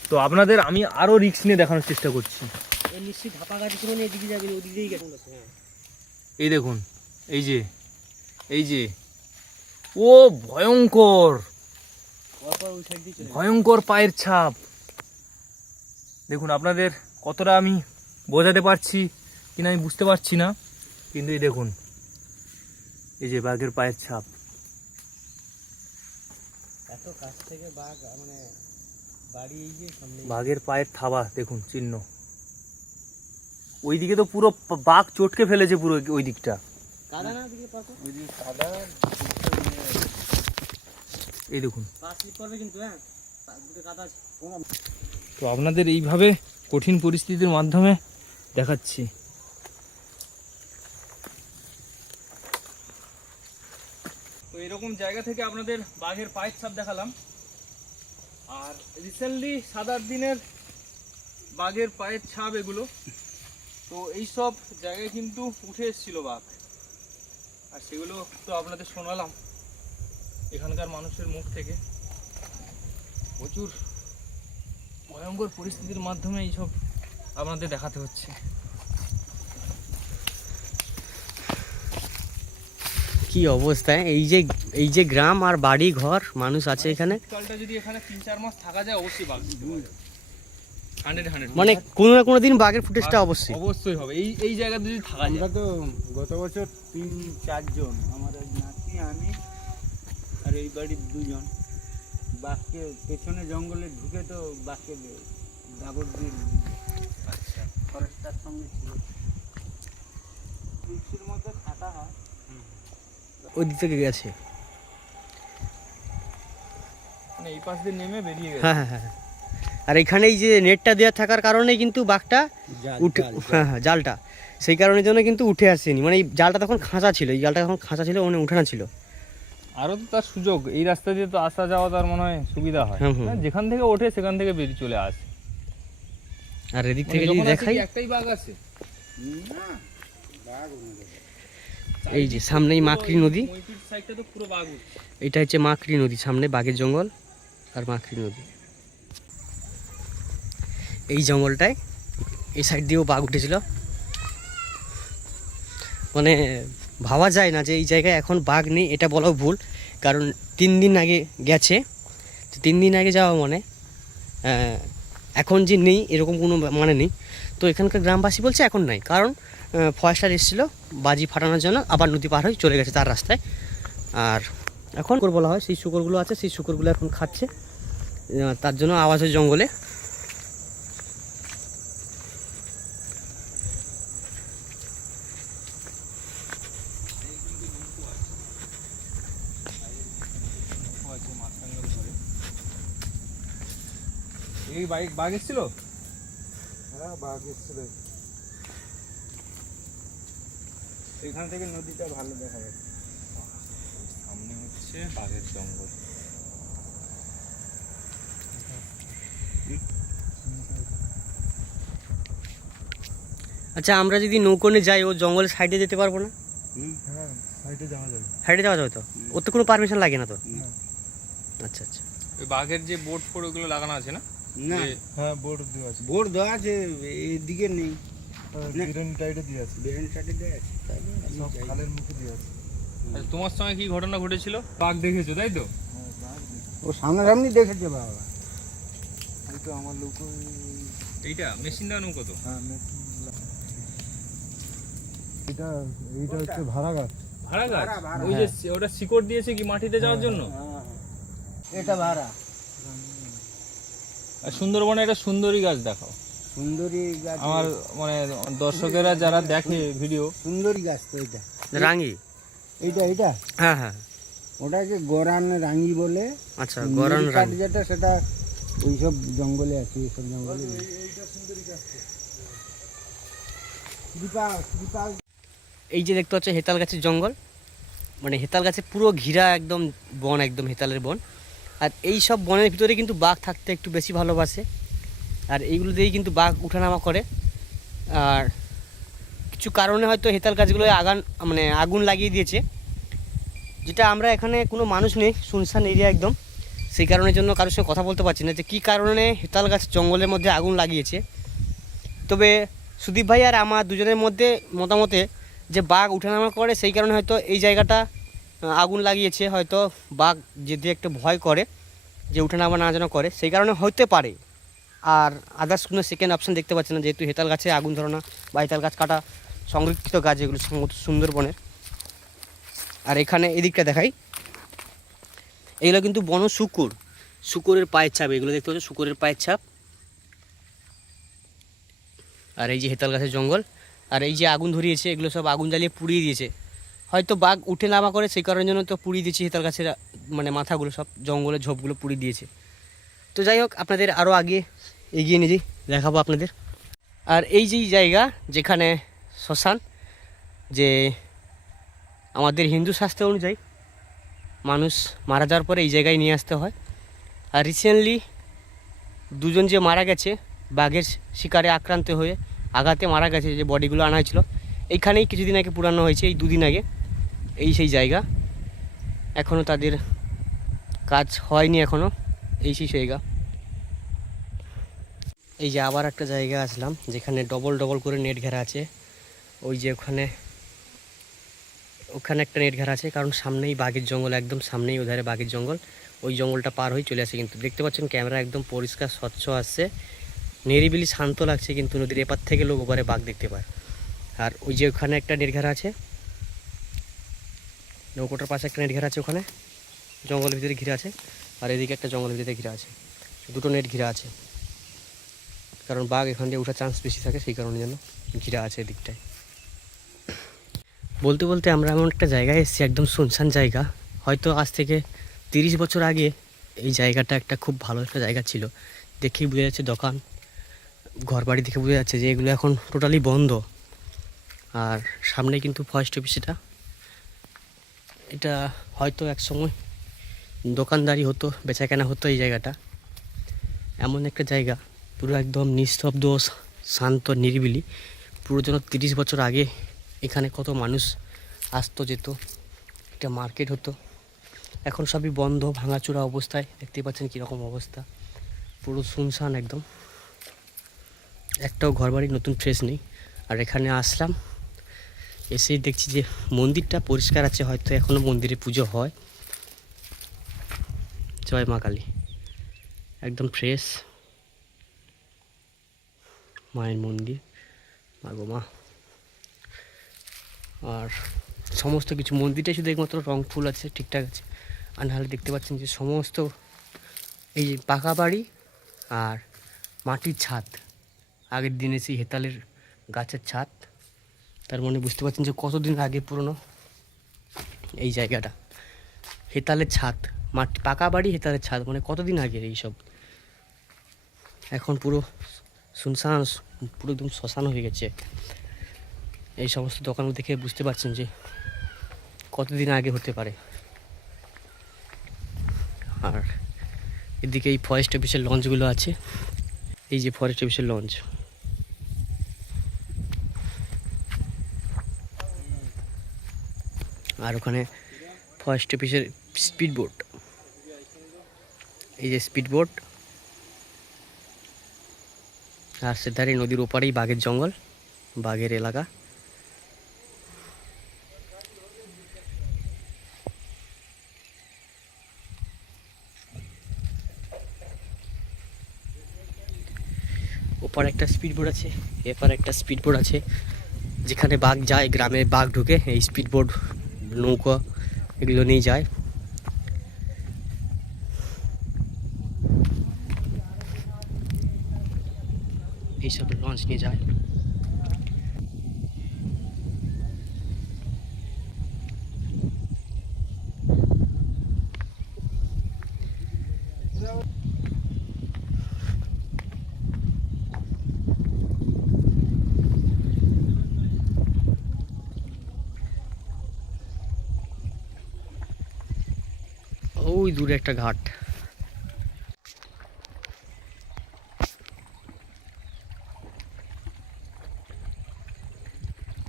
তো আপনাদের আমি আরো রিস্ক নিয়ে দেখানোর চেষ্টা করছি। এই নিশ্চয়ই ধাপা গাছ ছিল না, এদিকে যাবে, ওদিক দিয়েই গেছে। এই দেখুন, এই যে ও ভয়ঙ্কর ভয়ঙ্কর পায়ের ছাপ। দেখুন, আপনাদের কতটা আমি বোঝাতে পারছি কিনা আমি বুঝতে পারছি না, কিন্তু এই দেখুন, এই যে বাঘের পায়ের ছাপ। এত কাছ থেকে বাঘ, মানে বাড়ি এই যে সামনে বাঘের পায়ের থাবা দেখুন, চিহ্ন। ওইদিকে তো পুরো বাঘ চটকে ফেলেছে পুরো ওই দিকটা। কাদা না দিকে পাশে, ওই যে সাদা এই দেখুন, পা স্লিপ করবে কিন্তু। হ্যাঁ, দুটো কাদা আছে। তো আপনাদের এইভাবে কঠিন পরিস্থিতির মাধ্যমে দেখাচ্ছি। তো এরকম জায়গা থেকে আপনাদের বাঘের পায়ের ছাপ দেখালাম। আর রিসেন্টলি 7-8 দিনের বাঘের পায়ের ছাপ এগুলো। তো এইসব জায়গায় কিন্তু উঠে এসেছিল বাঘ, আর সেগুলো তো আপনাদের শোনালাম এখানকার মানুষের মুখ থেকে। প্রচুর ভয়ঙ্কর পরিস্থিতির মাধ্যমে এইসব আপনাদের দেখাতে হচ্ছে। কি অবস্থায় এই যে গ্রাম আর বাড়ি ঘর মানুষ আছে এখানে। শীতকালটা যদি এখানে 3-4 মাস থাকা যায় অবশ্যই বাঘ দেখতে পাওয়া যাবে। 100 মানে কোনো না কোনো দিন বাঘের ফুটেজটা অবশ্যই হবে এই জায়গাতে যদি থাকা যায়। আমরা তো গত বছর 3-4 জন, আমার ওই নাতি, আমি আর এই বাড়ির 2 জন, বাঘকে পেছনে জঙ্গলে ঢুকে তো বাঘকে দাবর দিয়ে ফরেস্টার সঙ্গে ছিল। পিছির মধ্যে থাকা হয়। ওই দিক থেকে গেছে। মানে এই পাশ দিয়ে নেমে বেরিয়ে গেছে। হ্যাঁ হ্যাঁ হ্যাঁ। আর এখানে এই যে নেটটা দেওয়া থাকার কারণে কিন্তু বাঘটা উঠে, হ্যাঁ হ্যাঁ জালটা, সেই কারণের জন্য কিন্তু উঠে আসেনি। মানে এই জালটা তখন খাঁচা ছিল, এই জালটা তখন খাঁচা ছিল, মানে উঠানো ছিল। আরও তো তার সুযোগ, এই রাস্তা দিয়ে তো আসা যাওয়া তার মনে হয় সুবিধা হয়। হুম, হুম। যেখান থেকে ওঠে সেখান থেকে বেরিয়ে চলে আসে। আর এদিক থেকে যদি যখন আসে দেখাই, কি একটাই বাঘ আছে? এই যে সামনেই মাকড়ি নদী, মইপিট সাইডটা তো পুরো বাঘ উঠছে। এটা হচ্ছে মাকড়ি নদী, সামনে বাঘের জঙ্গল আর মাকড়ি নদী। এই জঙ্গলটায় এই সাইড দিয়েও বাঘ উঠেছিল। মানে ভাবা যায় না যে এই জায়গায় এখন বাঘ নেই, এটা বলাও ভুল, কারণ 3 দিন আগে গেছে। তো 3 দিন আগে যাওয়া মানে এখন যে নেই এরকম কোনো মানে নেই। তো এখানকার গ্রামবাসী বলছে এখন নাই, কারণ ফরেস্টার এসেছিলো বাজি ফাটানোর জন্য, আবার নদী পার হয়ে চলে গেছে তার রাস্তায়। আর এখন শুকর বলা হয়, সেই শুকরগুলো আছে, সেই শুকরগুলো এখন খাচ্ছে, তার জন্য আওয়াজ হয় জঙ্গলে। এই বাঘ এসেছিল? হ্যাঁ বাঘ এসেছিল। এখান থেকে নদীটা ভালো দেখা যাচ্ছে। সামনে হচ্ছে বাঘের জঙ্গল। আচ্ছা, আমরা যদি নৌকো নিয়ে যাই ও জঙ্গলের সাইডে যেতে পারবো না? হ্যাঁ সাইডে যাওয়া যাবে। সাইডে যাওয়া যাবে তো? ওর তো কোনো পারমিশন লাগে না তো? আচ্ছা আচ্ছা। ওই বাঘের যে বোর্ড ফোর্ড ওগুলো লাগানো আছে না? না হ্যাঁ বোর্ড দেওয়া আছে। বোর্ড দেওয়া আছে, এদিকে নেই। বেরেন টাইডে দিয়ে আছে, বেরেন সাইডে দেওয়া আছে। সব খালের মুখে দিয়ে আছে। আচ্ছা, তোমার সঙ্গে কি ঘটনা ঘটেছিল? বাঘ দেখেছো তাই তো? ও সামনাসামনি দেখেছে বাবা। এই তো আমার লোক এইটা মেশিন দেওয়া নৌকো তো? হ্যাঁ এইটা হচ্ছে ভাড়া গাছ। ভাড়া গাছ? ওই যে ওটা শিকড় দিয়েছে কি মাটিতে যাওয়ার জন্য? এটা ভাড়া। আর সুন্দরবনে একটা সুন্দরী গাছ দেখাও। সুন্দরী গাছ, আমার মানে দর্শকেরা যারা দেখে ভিডিও, সুন্দরী গাছ তো এটা। রাঙি? এইটা এইটা হ্যাঁ হ্যাঁ। ওটাকে গরান রাঙি বলে। আচ্ছা, গরান নীল কাঠ রাঙি। যেটা সেটা ওইসব জঙ্গলে আছে, এইসব জঙ্গলে। এই যে দেখতে হচ্ছে হেতাল গাছের জঙ্গল, মানে হেতাল গাছে পুরো ঘিরা একদম বন, একদম হেতালের বন। আর এই সব বনের ভিতরে কিন্তু বাঘ থাকতে একটু বেশি ভালোবাসে, আর এইগুলো দিয়েই কিন্তু বাঘ উঠানামা করে। আর কিছু কারণে হয়তো হেতাল গাছগুলো আগুন লাগিয়ে দিয়েছে, যেটা আমরা এখানে কোনো মানুষ নেই, শুনশান এরিয়া একদম, সেই কারণের জন্য কারোর সঙ্গে কথা বলতে পারছি না যে কী কারণে হেতাল গাছ জঙ্গলের মধ্যে আগুন লাগিয়েছে। তবে সুদীপ ভাই আর আমার দুজনের মধ্যে মতামতে যে বাঘ উঠানামা করে, সেই কারণে হয়তো এই জায়গাটা আগুন লাগিয়েছে। হয়তো বাঘ যদি একটু ভয় করে যে উঠানামা না যেন করে, সেই কারণে হতে পারে। আর আদার্স কোনো সেকেন্ড অপশন দেখতে পাচ্ছি না, যেহেতু হেতাল গাছে আগুন ধরানো বা হেতাল গাছ কাটা সংরক্ষিত গাছ এগুলো সুন্দরবনের। আর এখানে এদিকটা দেখাই, এগুলো কিন্তু বন শুকুরের পায়ের ছাপ, এগুলো দেখতে পাচ্ছ শুকুরের পায়ের ছাপ। আর এই যে হেতাল গাছের জঙ্গল, আর এই যে আগুন ধরিয়েছে, এগুলো সব আগুন জ্বালিয়ে পুড়িয়ে দিয়েছে। হয়তো বাঘ উঠে নামা করে, সেই কারণের জন্য তো পুড়িয়ে দিয়েছে হেতাল গাছের মাথাগুলো, সব জঙ্গলের ঝোপগুলো পুড়িয়ে দিয়েছে। তো যাই হোক, আপনাদের আরও আগে এগিয়ে নিয়ে যাই, দেখাবো আপনাদের। আর এই যে জায়গা যেখানে শ্মশান, যে আমাদের হিন্দু শাস্ত্র অনুযায়ী মানুষ মারা যাওয়ার পরে এই জায়গায় নিয়ে আসতে হয়। আর রিসেন্টলি দুজন যে মারা গেছে বাঘের শিকারে আক্রান্ত হয়ে, আঘাতে মারা গেছে, যে বডিগুলো আনা হয়েছিল, এইখানেই কিছুদিন আগে পুরানো হয়েছে, এই 2 দিন আগে। এই সেই জায়গা, এখনও তাদের কাজ হয়নি, এখনও এই সেই জায়গা। এই যে আবার একটা জায়গা আসলাম যেখানে ডবল করে নেট ঘেরা আছে। ওই যে ওখানে একটা নেট ঘেরা আছে, কারণ সামনেই বাঘের জঙ্গল, একদম সামনেই ওধারে বাঘের জঙ্গল। ওই জঙ্গলটা পার হয়ে চলে আসে। কিন্তু দেখতে পাচ্ছেন ক্যামেরা একদম পরিষ্কার স্বচ্ছ আসছে, নিরিবিলি শান্ত লাগছে, কিন্তু নদীর এপার থেকে লোক ওপারে বাঘ দেখতে পায়। আর ওই যে ওখানে একটা নেট ঘেরা আছে, নৌকোটার পাশে একটা নেট ঘেরা আছে, ওখানে জঙ্গলের ভিতরে ঘিরে আছে। আর এদিকে একটা জঙ্গলের ভিতরে ঘিরা আছে, 2টো নেট ঘিরা আছে, কারণ বাঘ এখান দিয়ে ওঠার চান্স বেশি থাকে, সেই কারণে যেন ঘিরা আছে এদিকটায়। বলতে বলতে আমরা এমন একটা জায়গায় এসেছি, একদম শুনশান জায়গা। হয়তো আজ থেকে 30 বছর আগে এই জায়গাটা একটা খুব ভালো একটা জায়গা ছিল, দেখেই বোঝা যাচ্ছে দোকান ঘরবাড়ি দেখে বোঝা যাচ্ছে যে এগুলো এখন টোটালি বন্ধ। আর সামনে কিন্তু ফরেস্ট অফিস, এটা হয়তো এক সময় দোকানদারি হতো, বেচাকেনা হতো এই জায়গাটা। এমন একটা জায়গা পুরো একদম নিস্তব্ধ, শান্ত, নিরিবিলি। পুরো যেন 30 বছর আগে এখানে কত মানুষ আসতো যেত, একটা মার্কেট হতো। এখন সবই বন্ধ, ভাঙাচোরা অবস্থায়, দেখতে পাচ্ছেন কীরকম অবস্থা, পুরো শুনশান একদম, একটাও ঘরবাড়ি নতুন ফ্রেশ নেই। আর এখানে আসলাম, এসেই দেখছি যে মন্দিরটা পরিষ্কার আছে, হয়তো এখনও মন্দিরে পুজো হয়। জয় মা কালী, একদম ফ্রেশ মায়ের মন্দির, মা গো মা। আর সমস্ত কিছু মন্দিরটাই শুধু একমাত্র রং ফুল আছে, ঠিকঠাক আছে। আর নাহলে দেখতে পাচ্ছেন যে সমস্ত এই যে পাকা বাড়ি আর মাটির ছাদ, আগের দিনে সেই হেতালের গাছের ছাদ। তার মানে বুঝতে পারছেন যে কতদিন আগে পুরনো এই জায়গাটা। হেতালের ছাদ, মাটি পাকা বাড়ি, হেতালের ছাদ, মানে কতদিন আগের এইসব। এখন পুরো শুনশান, পুরো একদম শ্মশান হয়ে গেছে। এই সমস্ত দোকানগুলো দেখে বুঝতে পারছেন যে কতদিন আগে হতে পারে। আর এদিকে এই ফরেস্ট অফিসের লঞ্চগুলো আছে, এই যে ফরেস্ট অফিসের লঞ্চ। আর ওখানে ফরেস্ট অফিসের স্পিড বোট, এই যে স্পিড বোট। আর সেধারে নদীর ওপারেই বাঘের জঙ্গল, বাঘের এলাকা। ওপারে একটা স্পিড বোট আছে, এপারে একটা স্পিড বোট আছে। যেখানে বাঘ যায়, গ্রামে বাঘ ঢুকে, এই স্পিড বোট, নৌকা এগুলো নিয়ে যায়। এইসব লঞ্চ নিয়ে যায়। ওই দূরে একটা ঘাট।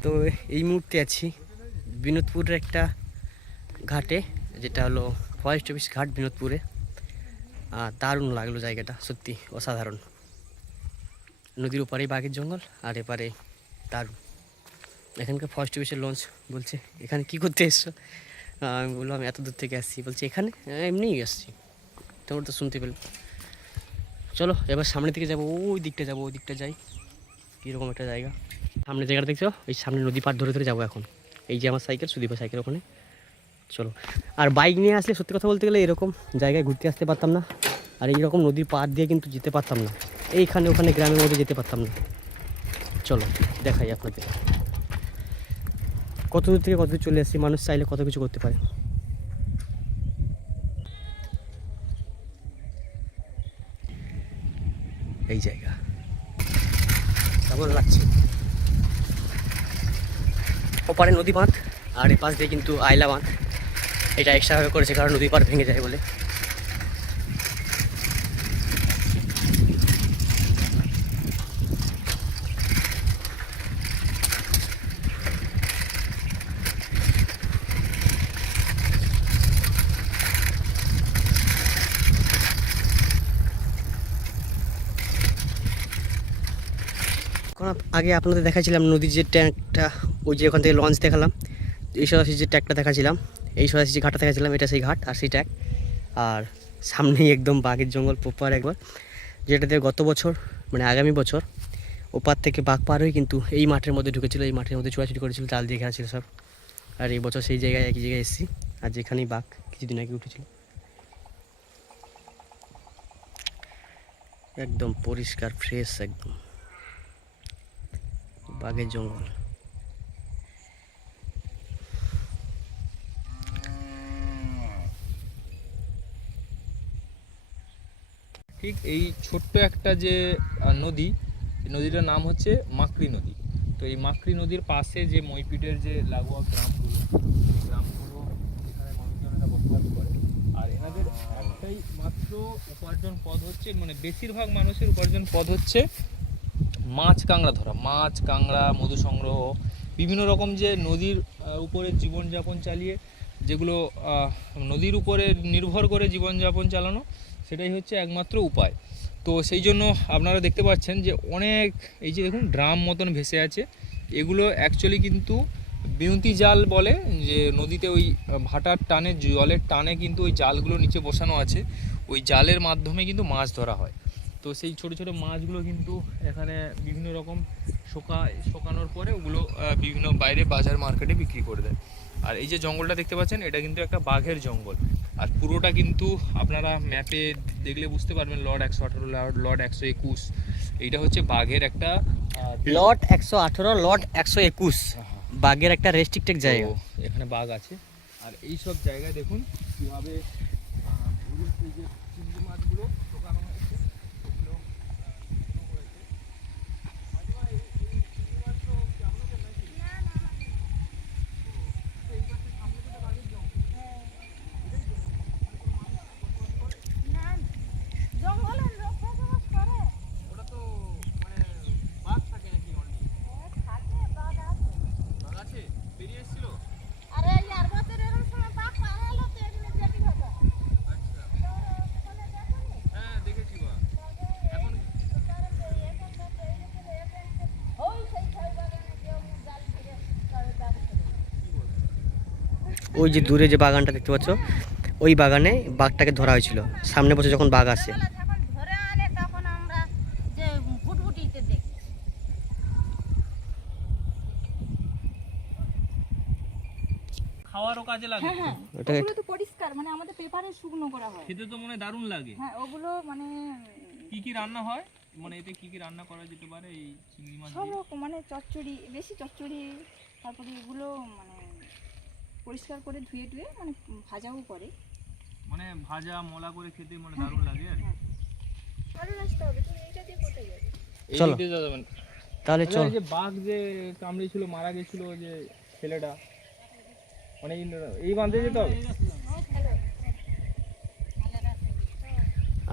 তো এই মুহূর্তে আছি বিনোদপুরের একটা ঘাটে, যেটা হলো ফরেস্ট অফিস ঘাট বিনোদপুরে। আর দারুণ লাগলো জায়গাটা, সত্যি অসাধারণ। নদীর ওপারেই বাঘের জঙ্গল, আর এপারে দারুণ। এখানকার ফরেস্ট অফিসের লঞ্চ বলছে এখানে কি করতে এসছো। আমি বললাম এত দূর থেকে আসছি। বলছে এখানে এমনিই আসছি। তোমরা তো শুনতে পেলে। চলো এবার সামনের দিকে যাবো, ওই দিকটা যাবো, ওই দিকটা যাই। কীরকম একটা জায়গা সামনে, জায়গাটা দেখছো, এই সামনে নদী পার ধরে ধরে যাবো এখন। এই যে আমার সাইকেল, সুদীপের সাইকেল ওখানে। চলো। আর বাইক নিয়ে আসলে সত্যি কথা বলতে গেলে এরকম জায়গায় ঘুরতে আসতে পারতাম না, আর এইরকম নদীর পার দিয়ে কিন্তু যেতে পারতাম না, এইখানে ওখানে গ্রামের মধ্যে যেতে পারতাম না। চলো দেখাই আপনাদের কত দূর থেকে কত দূর চলে আসছি। মানুষ চাইলে কত কিছু করতে পারে। এই জায়গা কেমন লাগছে। ওপারে নদী বাঁধ, আর এ পাশ দিয়ে কিন্তু আইলা বাঁধ। এটা এক্সট্রাভাবে করেছে কারণ নদী পার ভেঙে যায় বলে। আগে আপনাদের দেখাচ্ছিলাম নদীর যে ট্যাঙ্কটা, ওই যে ওখান থেকে লঞ্চ দেখালাম। এই সরাসরি যে ট্যাঙ্কটা দেখাচ্ছিলাম, এই সরাসরি যে ঘাটটা দেখাচ্ছিলাম, এটা সেই ঘাট আর সেই ট্যাঙ্ক। আর সামনেই একদম বাঘের জঙ্গল প্রপার একবার, যেটাতে গত বছর মানে আগামী বছর ওপার থেকে বাঘ পার হয়ে কিন্তু এই মাঠের মধ্যে ঢুকেছিল, এই মাঠের মধ্যে ছোড়াছুটি করেছিল, জাল দিয়ে ঘেরা ছিল সব। আর এই বছর সেই জায়গায় একই জায়গায় এসেছি, আর যেখানেই বাঘ কিছুদিন আগে উঠেছিল। একদম পরিষ্কার ফ্রেশ, একদম বাঘের জঙ্গল। ঠিক এই ছোট্ট একটা যে নদী, এই নদীটার নাম হচ্ছে মাকড়ি নদী। তো এই মাকড়ি নদীর পাশে যে মইপিটের যে লাগোয়া গ্রামগুলো, এই গ্রামগুলো এখানে মানুষজনেরা বসবাস করে। আর এনাদের একটাই মাত্র উপার্জন পদ হচ্ছে, মানে বেশিরভাগ মানুষের উপার্জন পদ হচ্ছে মাছ কাঁকড়া ধরা, মাছ কাঁকড়া, মধু সংগ্রহ, বিভিন্ন রকম যে নদীর উপরে জীবনযাপন চালিয়ে, যেগুলো নদীর উপরে নির্ভর করে জীবনযাপন চালানো, সেটাই হচ্ছে একমাত্র উপায়। তো সেই জন্য আপনারা দেখতে পাচ্ছেন যে অনেক, এই যে দেখুন ড্রাম মতন ভেসে আছে, এগুলো অ্যাকচুয়ালি কিন্তু বিউতি জাল বলে, যে নদীতে ওই ভাটার টানে, জলের টানে কিন্তু ওই জালগুলো নিচে বসানো আছে, ওই জালের মাধ্যমে কিন্তু মাছ ধরা হয়। তো সেই ছোট ছোট মাছগুলো কিন্তু এখানে বিভিন্ন রকম শোকানোর পরে ওগুলো বিভিন্ন বাইরে বাজার মার্কেটে বিক্রি করে দেয়। আর এই যে জঙ্গলটা দেখতে পাচ্ছেন, এটা কিন্তু একটা বাঘের জঙ্গল। আর পুরোটা কিন্তু আপনারা ম্যাপে দেখলে বুঝতে পারবেন, লট 118, লট 121, এইটা হচ্ছে বাঘের একটা লট 118, লট 121 বাঘের একটা রেস্ট্রিক্টেড জায়গা। তো এখানে বাঘ আছে। আর এই সব জায়গায় দেখুন কীভাবে এই যে চিংড়ি মাছগুলো ঢোকানো হয়েছে, এগুলো করেছে। ওটা তো মানে বাঘ থাকে নাকি? বাঘ আছে, বেরিয়ে এসেছিল। হ্যাঁ দেখেছি বাঘ। এখন ওই যে দূরে যে বাগানটা দেখতে পাচ্ছ, ওই বাগানে বাঘটাকে ধরা হয়েছিল সামনে বছর যখন বাঘ আসে। খাওয়ারও কাজে লাগে। ওটা ওগুলো তো পরিষ্কার, মানে আমাদের পেপারে শুকনো করা হয়। খেতে তো মনে হয় দারুণ লাগে। হ্যাঁ, ওগুলো মানে কি কি রান্না হয়, মানে এতে কি কি রান্না করা যেতে পারে এই চিংড়ি মাছ সব দিয়ে? রকম, মানে চচ্চড়ি, বেশি চচ্চড়ি, তারপরে এগুলো মানে পরিষ্কার করে ধুয়ে টুয়ে মানে ভাজাও করে। মানে ভাজা মলা করে খেতে মানে দারুণ লাগে। আর ভালো রাস্তা হবে, তুমি এইটা দিয়ে কোথায় যাবে? চলো। এই দিকে যাবেন। তাহলে চল। এই যে বাঘ যে কামড়েছিল, মারা গেছিল যে ছেলেটা, মানে এই বাঁধে যেতে হবে।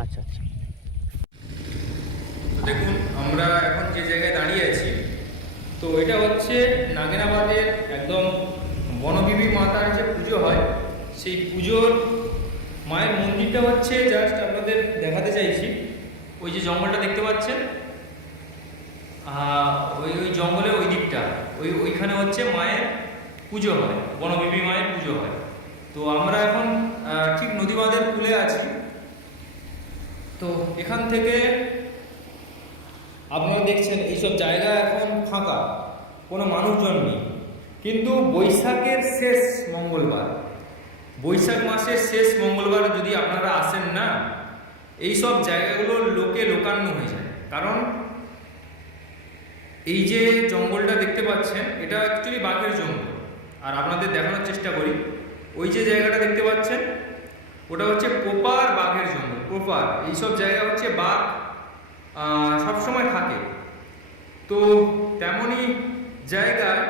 আচ্ছা আচ্ছা। দেখুন আমরা এখন যে জায়গায় দাঁড়িয়ে আছি, তো এটা হচ্ছে নাগেরাবাদের একদম বনবিবি মাতার যে পুজো হয়, সেই পুজোর মায়ের মন্দিরটা হচ্ছে জাস্ট আপনাদের দেখাতে চাইছি। ওই যে জঙ্গলটা দেখতে পাচ্ছেন, ওই ওই জঙ্গলের ওই দিকটা, ওইখানে হচ্ছে মায়ের পুজো হয়, বনবিবি মায়ের পুজো হয়। তো আমরা এখন ঠিক নদী বাঁধের কূলে আছি। তো এখান থেকে আপনারা দেখছেন এইসব জায়গা এখন ফাঁকা, কোনো মানুষজন নেই। কিন্তু বৈশাখের শেষ মঙ্গলবার, বৈশাখ মাসের শেষ মঙ্গলবার যদি আপনারা আসেন না, এই সব জায়গাগুলো লোকে লোকান্য হয়ে যায়। কারণ এই যে জঙ্গলটা দেখতে পাচ্ছেন, এটা অ্যাকচুয়ালি বাঘের জঙ্গল। আর আপনাদের দেখানোর চেষ্টা করি, ওই যে জায়গাটা দেখতে পাচ্ছেন, ওটা হচ্ছে প্রপার বাঘের জঙ্গল, প্রপার। এইসব জায়গা হচ্ছে বাঘ সবসময় থাকে। তো তেমনই জায়গায়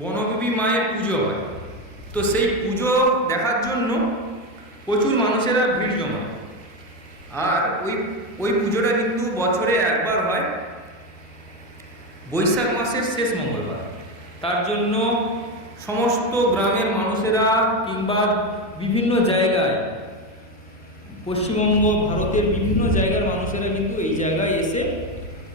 বনবিবি মায়ের পুজো হয়। তো সেই পুজো দেখার জন্য প্রচুর মানুষেরা ভিড় জমায়। আর ওই পুজোটা কিন্তু বছরে একবার হয়, বৈশাখ মাসের শেষ মঙ্গলবার। তার জন্য সমস্ত গ্রামের মানুষেরা কিংবা বিভিন্ন জায়গায়, পশ্চিমবঙ্গ, ভারতের বিভিন্ন জায়গার মানুষেরা কিন্তু এই জায়গায় এসে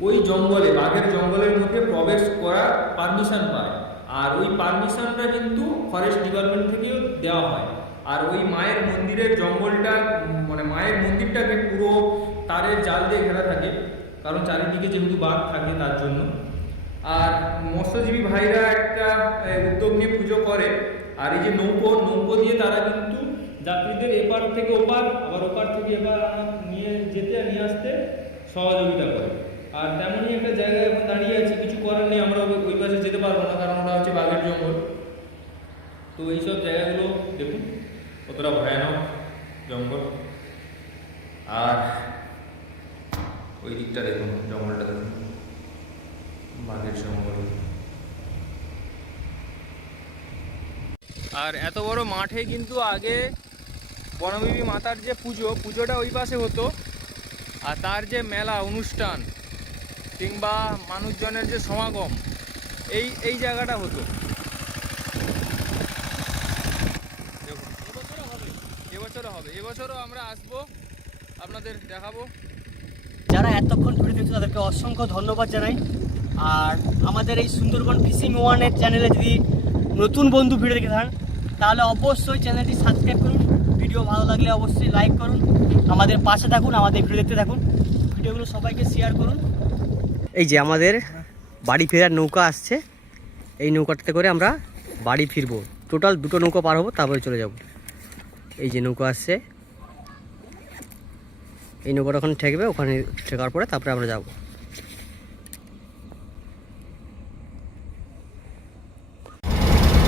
ওই জঙ্গলে, বাঘের জঙ্গলের মধ্যে প্রবেশ করার পারমিশন পায়। আর ওই পারমিশনটা কিন্তু ফরেস্ট ডিপার্টমেন্ট থেকেও দেওয়া হয়। আর ওই মায়ের মন্দিরের জঙ্গলটা, মানে মায়ের মন্দিরটাকে পুরো তারের জাল দিয়ে ঘেরা থাকে, কারণ চারিদিকে যেহেতু বাঘ থাকে তার জন্য। আর মৎস্যজীবী ভাইরা একটা উদ্যোগ নিয়ে পুজো করে। আর এই যে নৌকো দিয়ে তারা কিন্তু যাত্রীদের এপার থেকে ওপার, আবার ওপার থেকে এবার নিয়ে যেতে আর নিয়ে আসতে সহযোগিতা করে। আর তেমনই একটা জায়গায় এখন দাঁড়িয়ে আছি, কিছু করার নেই, আমরা ওই পাশে যেতে পারবো না, কারণ ওটা হচ্ছে বাঘের জঙ্গল। তো এইসব জায়গাগুলো দেখুন কতটা ভয়ানক জঙ্গল। আর ওই দিকটা দেখুন, জঙ্গলটা দেখুন, বাঘের জঙ্গল। আর এত বড় মাঠে কিন্তু আগে বনবিবি মাতার যে পুজোটা ওই পাশে হতো, আর তার যে মেলা অনুষ্ঠান কিংবা মানুষজনের যে সমাগম এই জায়গাটা হতো। দেখুন এবছরও আমরা আসবো, আপনাদের দেখাবো। যারা এতক্ষণ ভিডিও দেখছো তাদেরকে অসংখ্য ধন্যবাদ জানাই। আর আমাদের এই সুন্দরবন ফিশিং ওয়ানের চ্যানেলে যদি নতুন বন্ধু ভিডিও দেখে থাকেন তাহলে অবশ্যই চ্যানেলটি সাবস্ক্রাইব করুন, ভিডিও ভালো লাগলে অবশ্যই লাইক করুন, আমাদের পাশে থাকুন, আমাদের ভিডিও দেখতে থাকুন, ভিডিওগুলো সবাইকে শেয়ার করুন। এই যে আমাদের বাড়ি ফেরার নৌকা আসছে, এই নৌকাটাতে করে আমরা বাড়ি ফিরবো। টোটাল 2টো নৌকা পার হবো, তারপরে চলে যাব। এই যে নৌকা আসছে, এই নৌকাটা ওখানে ঠেকবে, ওখানে ঠেকার পরে তারপরে আমরা যাব।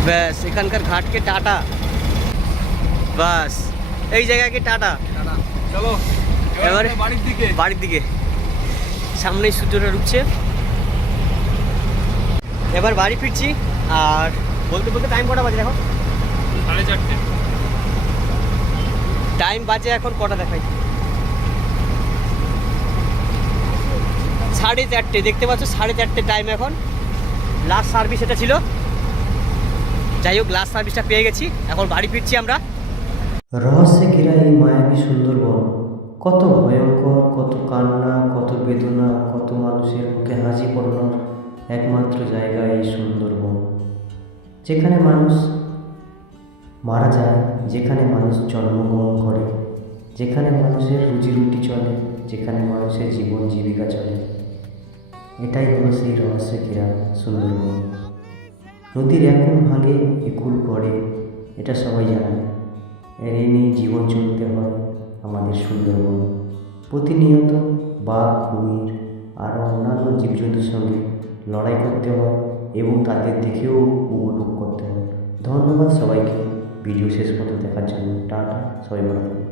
ব্যাস এখানকার ঘাটকে টাটা, বাস এই জায়গাকে টাটা। চলো এবারে বাড়ির দিকে সামনেই সূর্যটা ঢুকছে, এবার বাড়ি ফিরছি। আর বলতে বলতে টাইম কটা বাজে দেখো? 4:30। টাইম বাজে এখন কটা দেখাই? 4:30। দেখতে পাচ্ছ 4:30 টাইম এখন। লাস্ট সার্ভিস এটা ছিল, যাই হোক লাস্ট সার্ভিসটা পেয়ে গেছি, এখন বাড়ি ফিরছি আমরা। রহস্যে ঘেরা এই মায়াবী সুন্দরবন কত ভয়ঙ্কর, কত কান্না, কত বেদনা, কত মানুষের মুখে হাসি পড়ানোর একমাত্র জায়গা এই সুন্দরবন। যেখানে মানুষ মারা যায়, যেখানে মানুষ জন্মগ্রহণ করে, যেখানে মানুষের রুজি রুটি চলে, যেখানে মানুষের জীবন জীবিকা চলে, এটাই হলো সেই রহস্যে ঘেরা সুন্দরবন। নদীর একুল ভাঙে একুল পড়ে, এটা সবাই জানে। এই নিয়ে জীবন চলতে হয় আমাদের সুন্দরবন। প্রতিনিয়ত বাঘ, কুমির আর অন্যান্য জীবজন্তুর সঙ্গে লড়াই করতে হয় এবং তাদের দেখেও উপভোগ করতে হয়। ধন্যবাদ সবাইকে ভিডিও শেষ পর্যন্ত দেখার জন্য। টাটা, সবাই ভালো থাকবেন।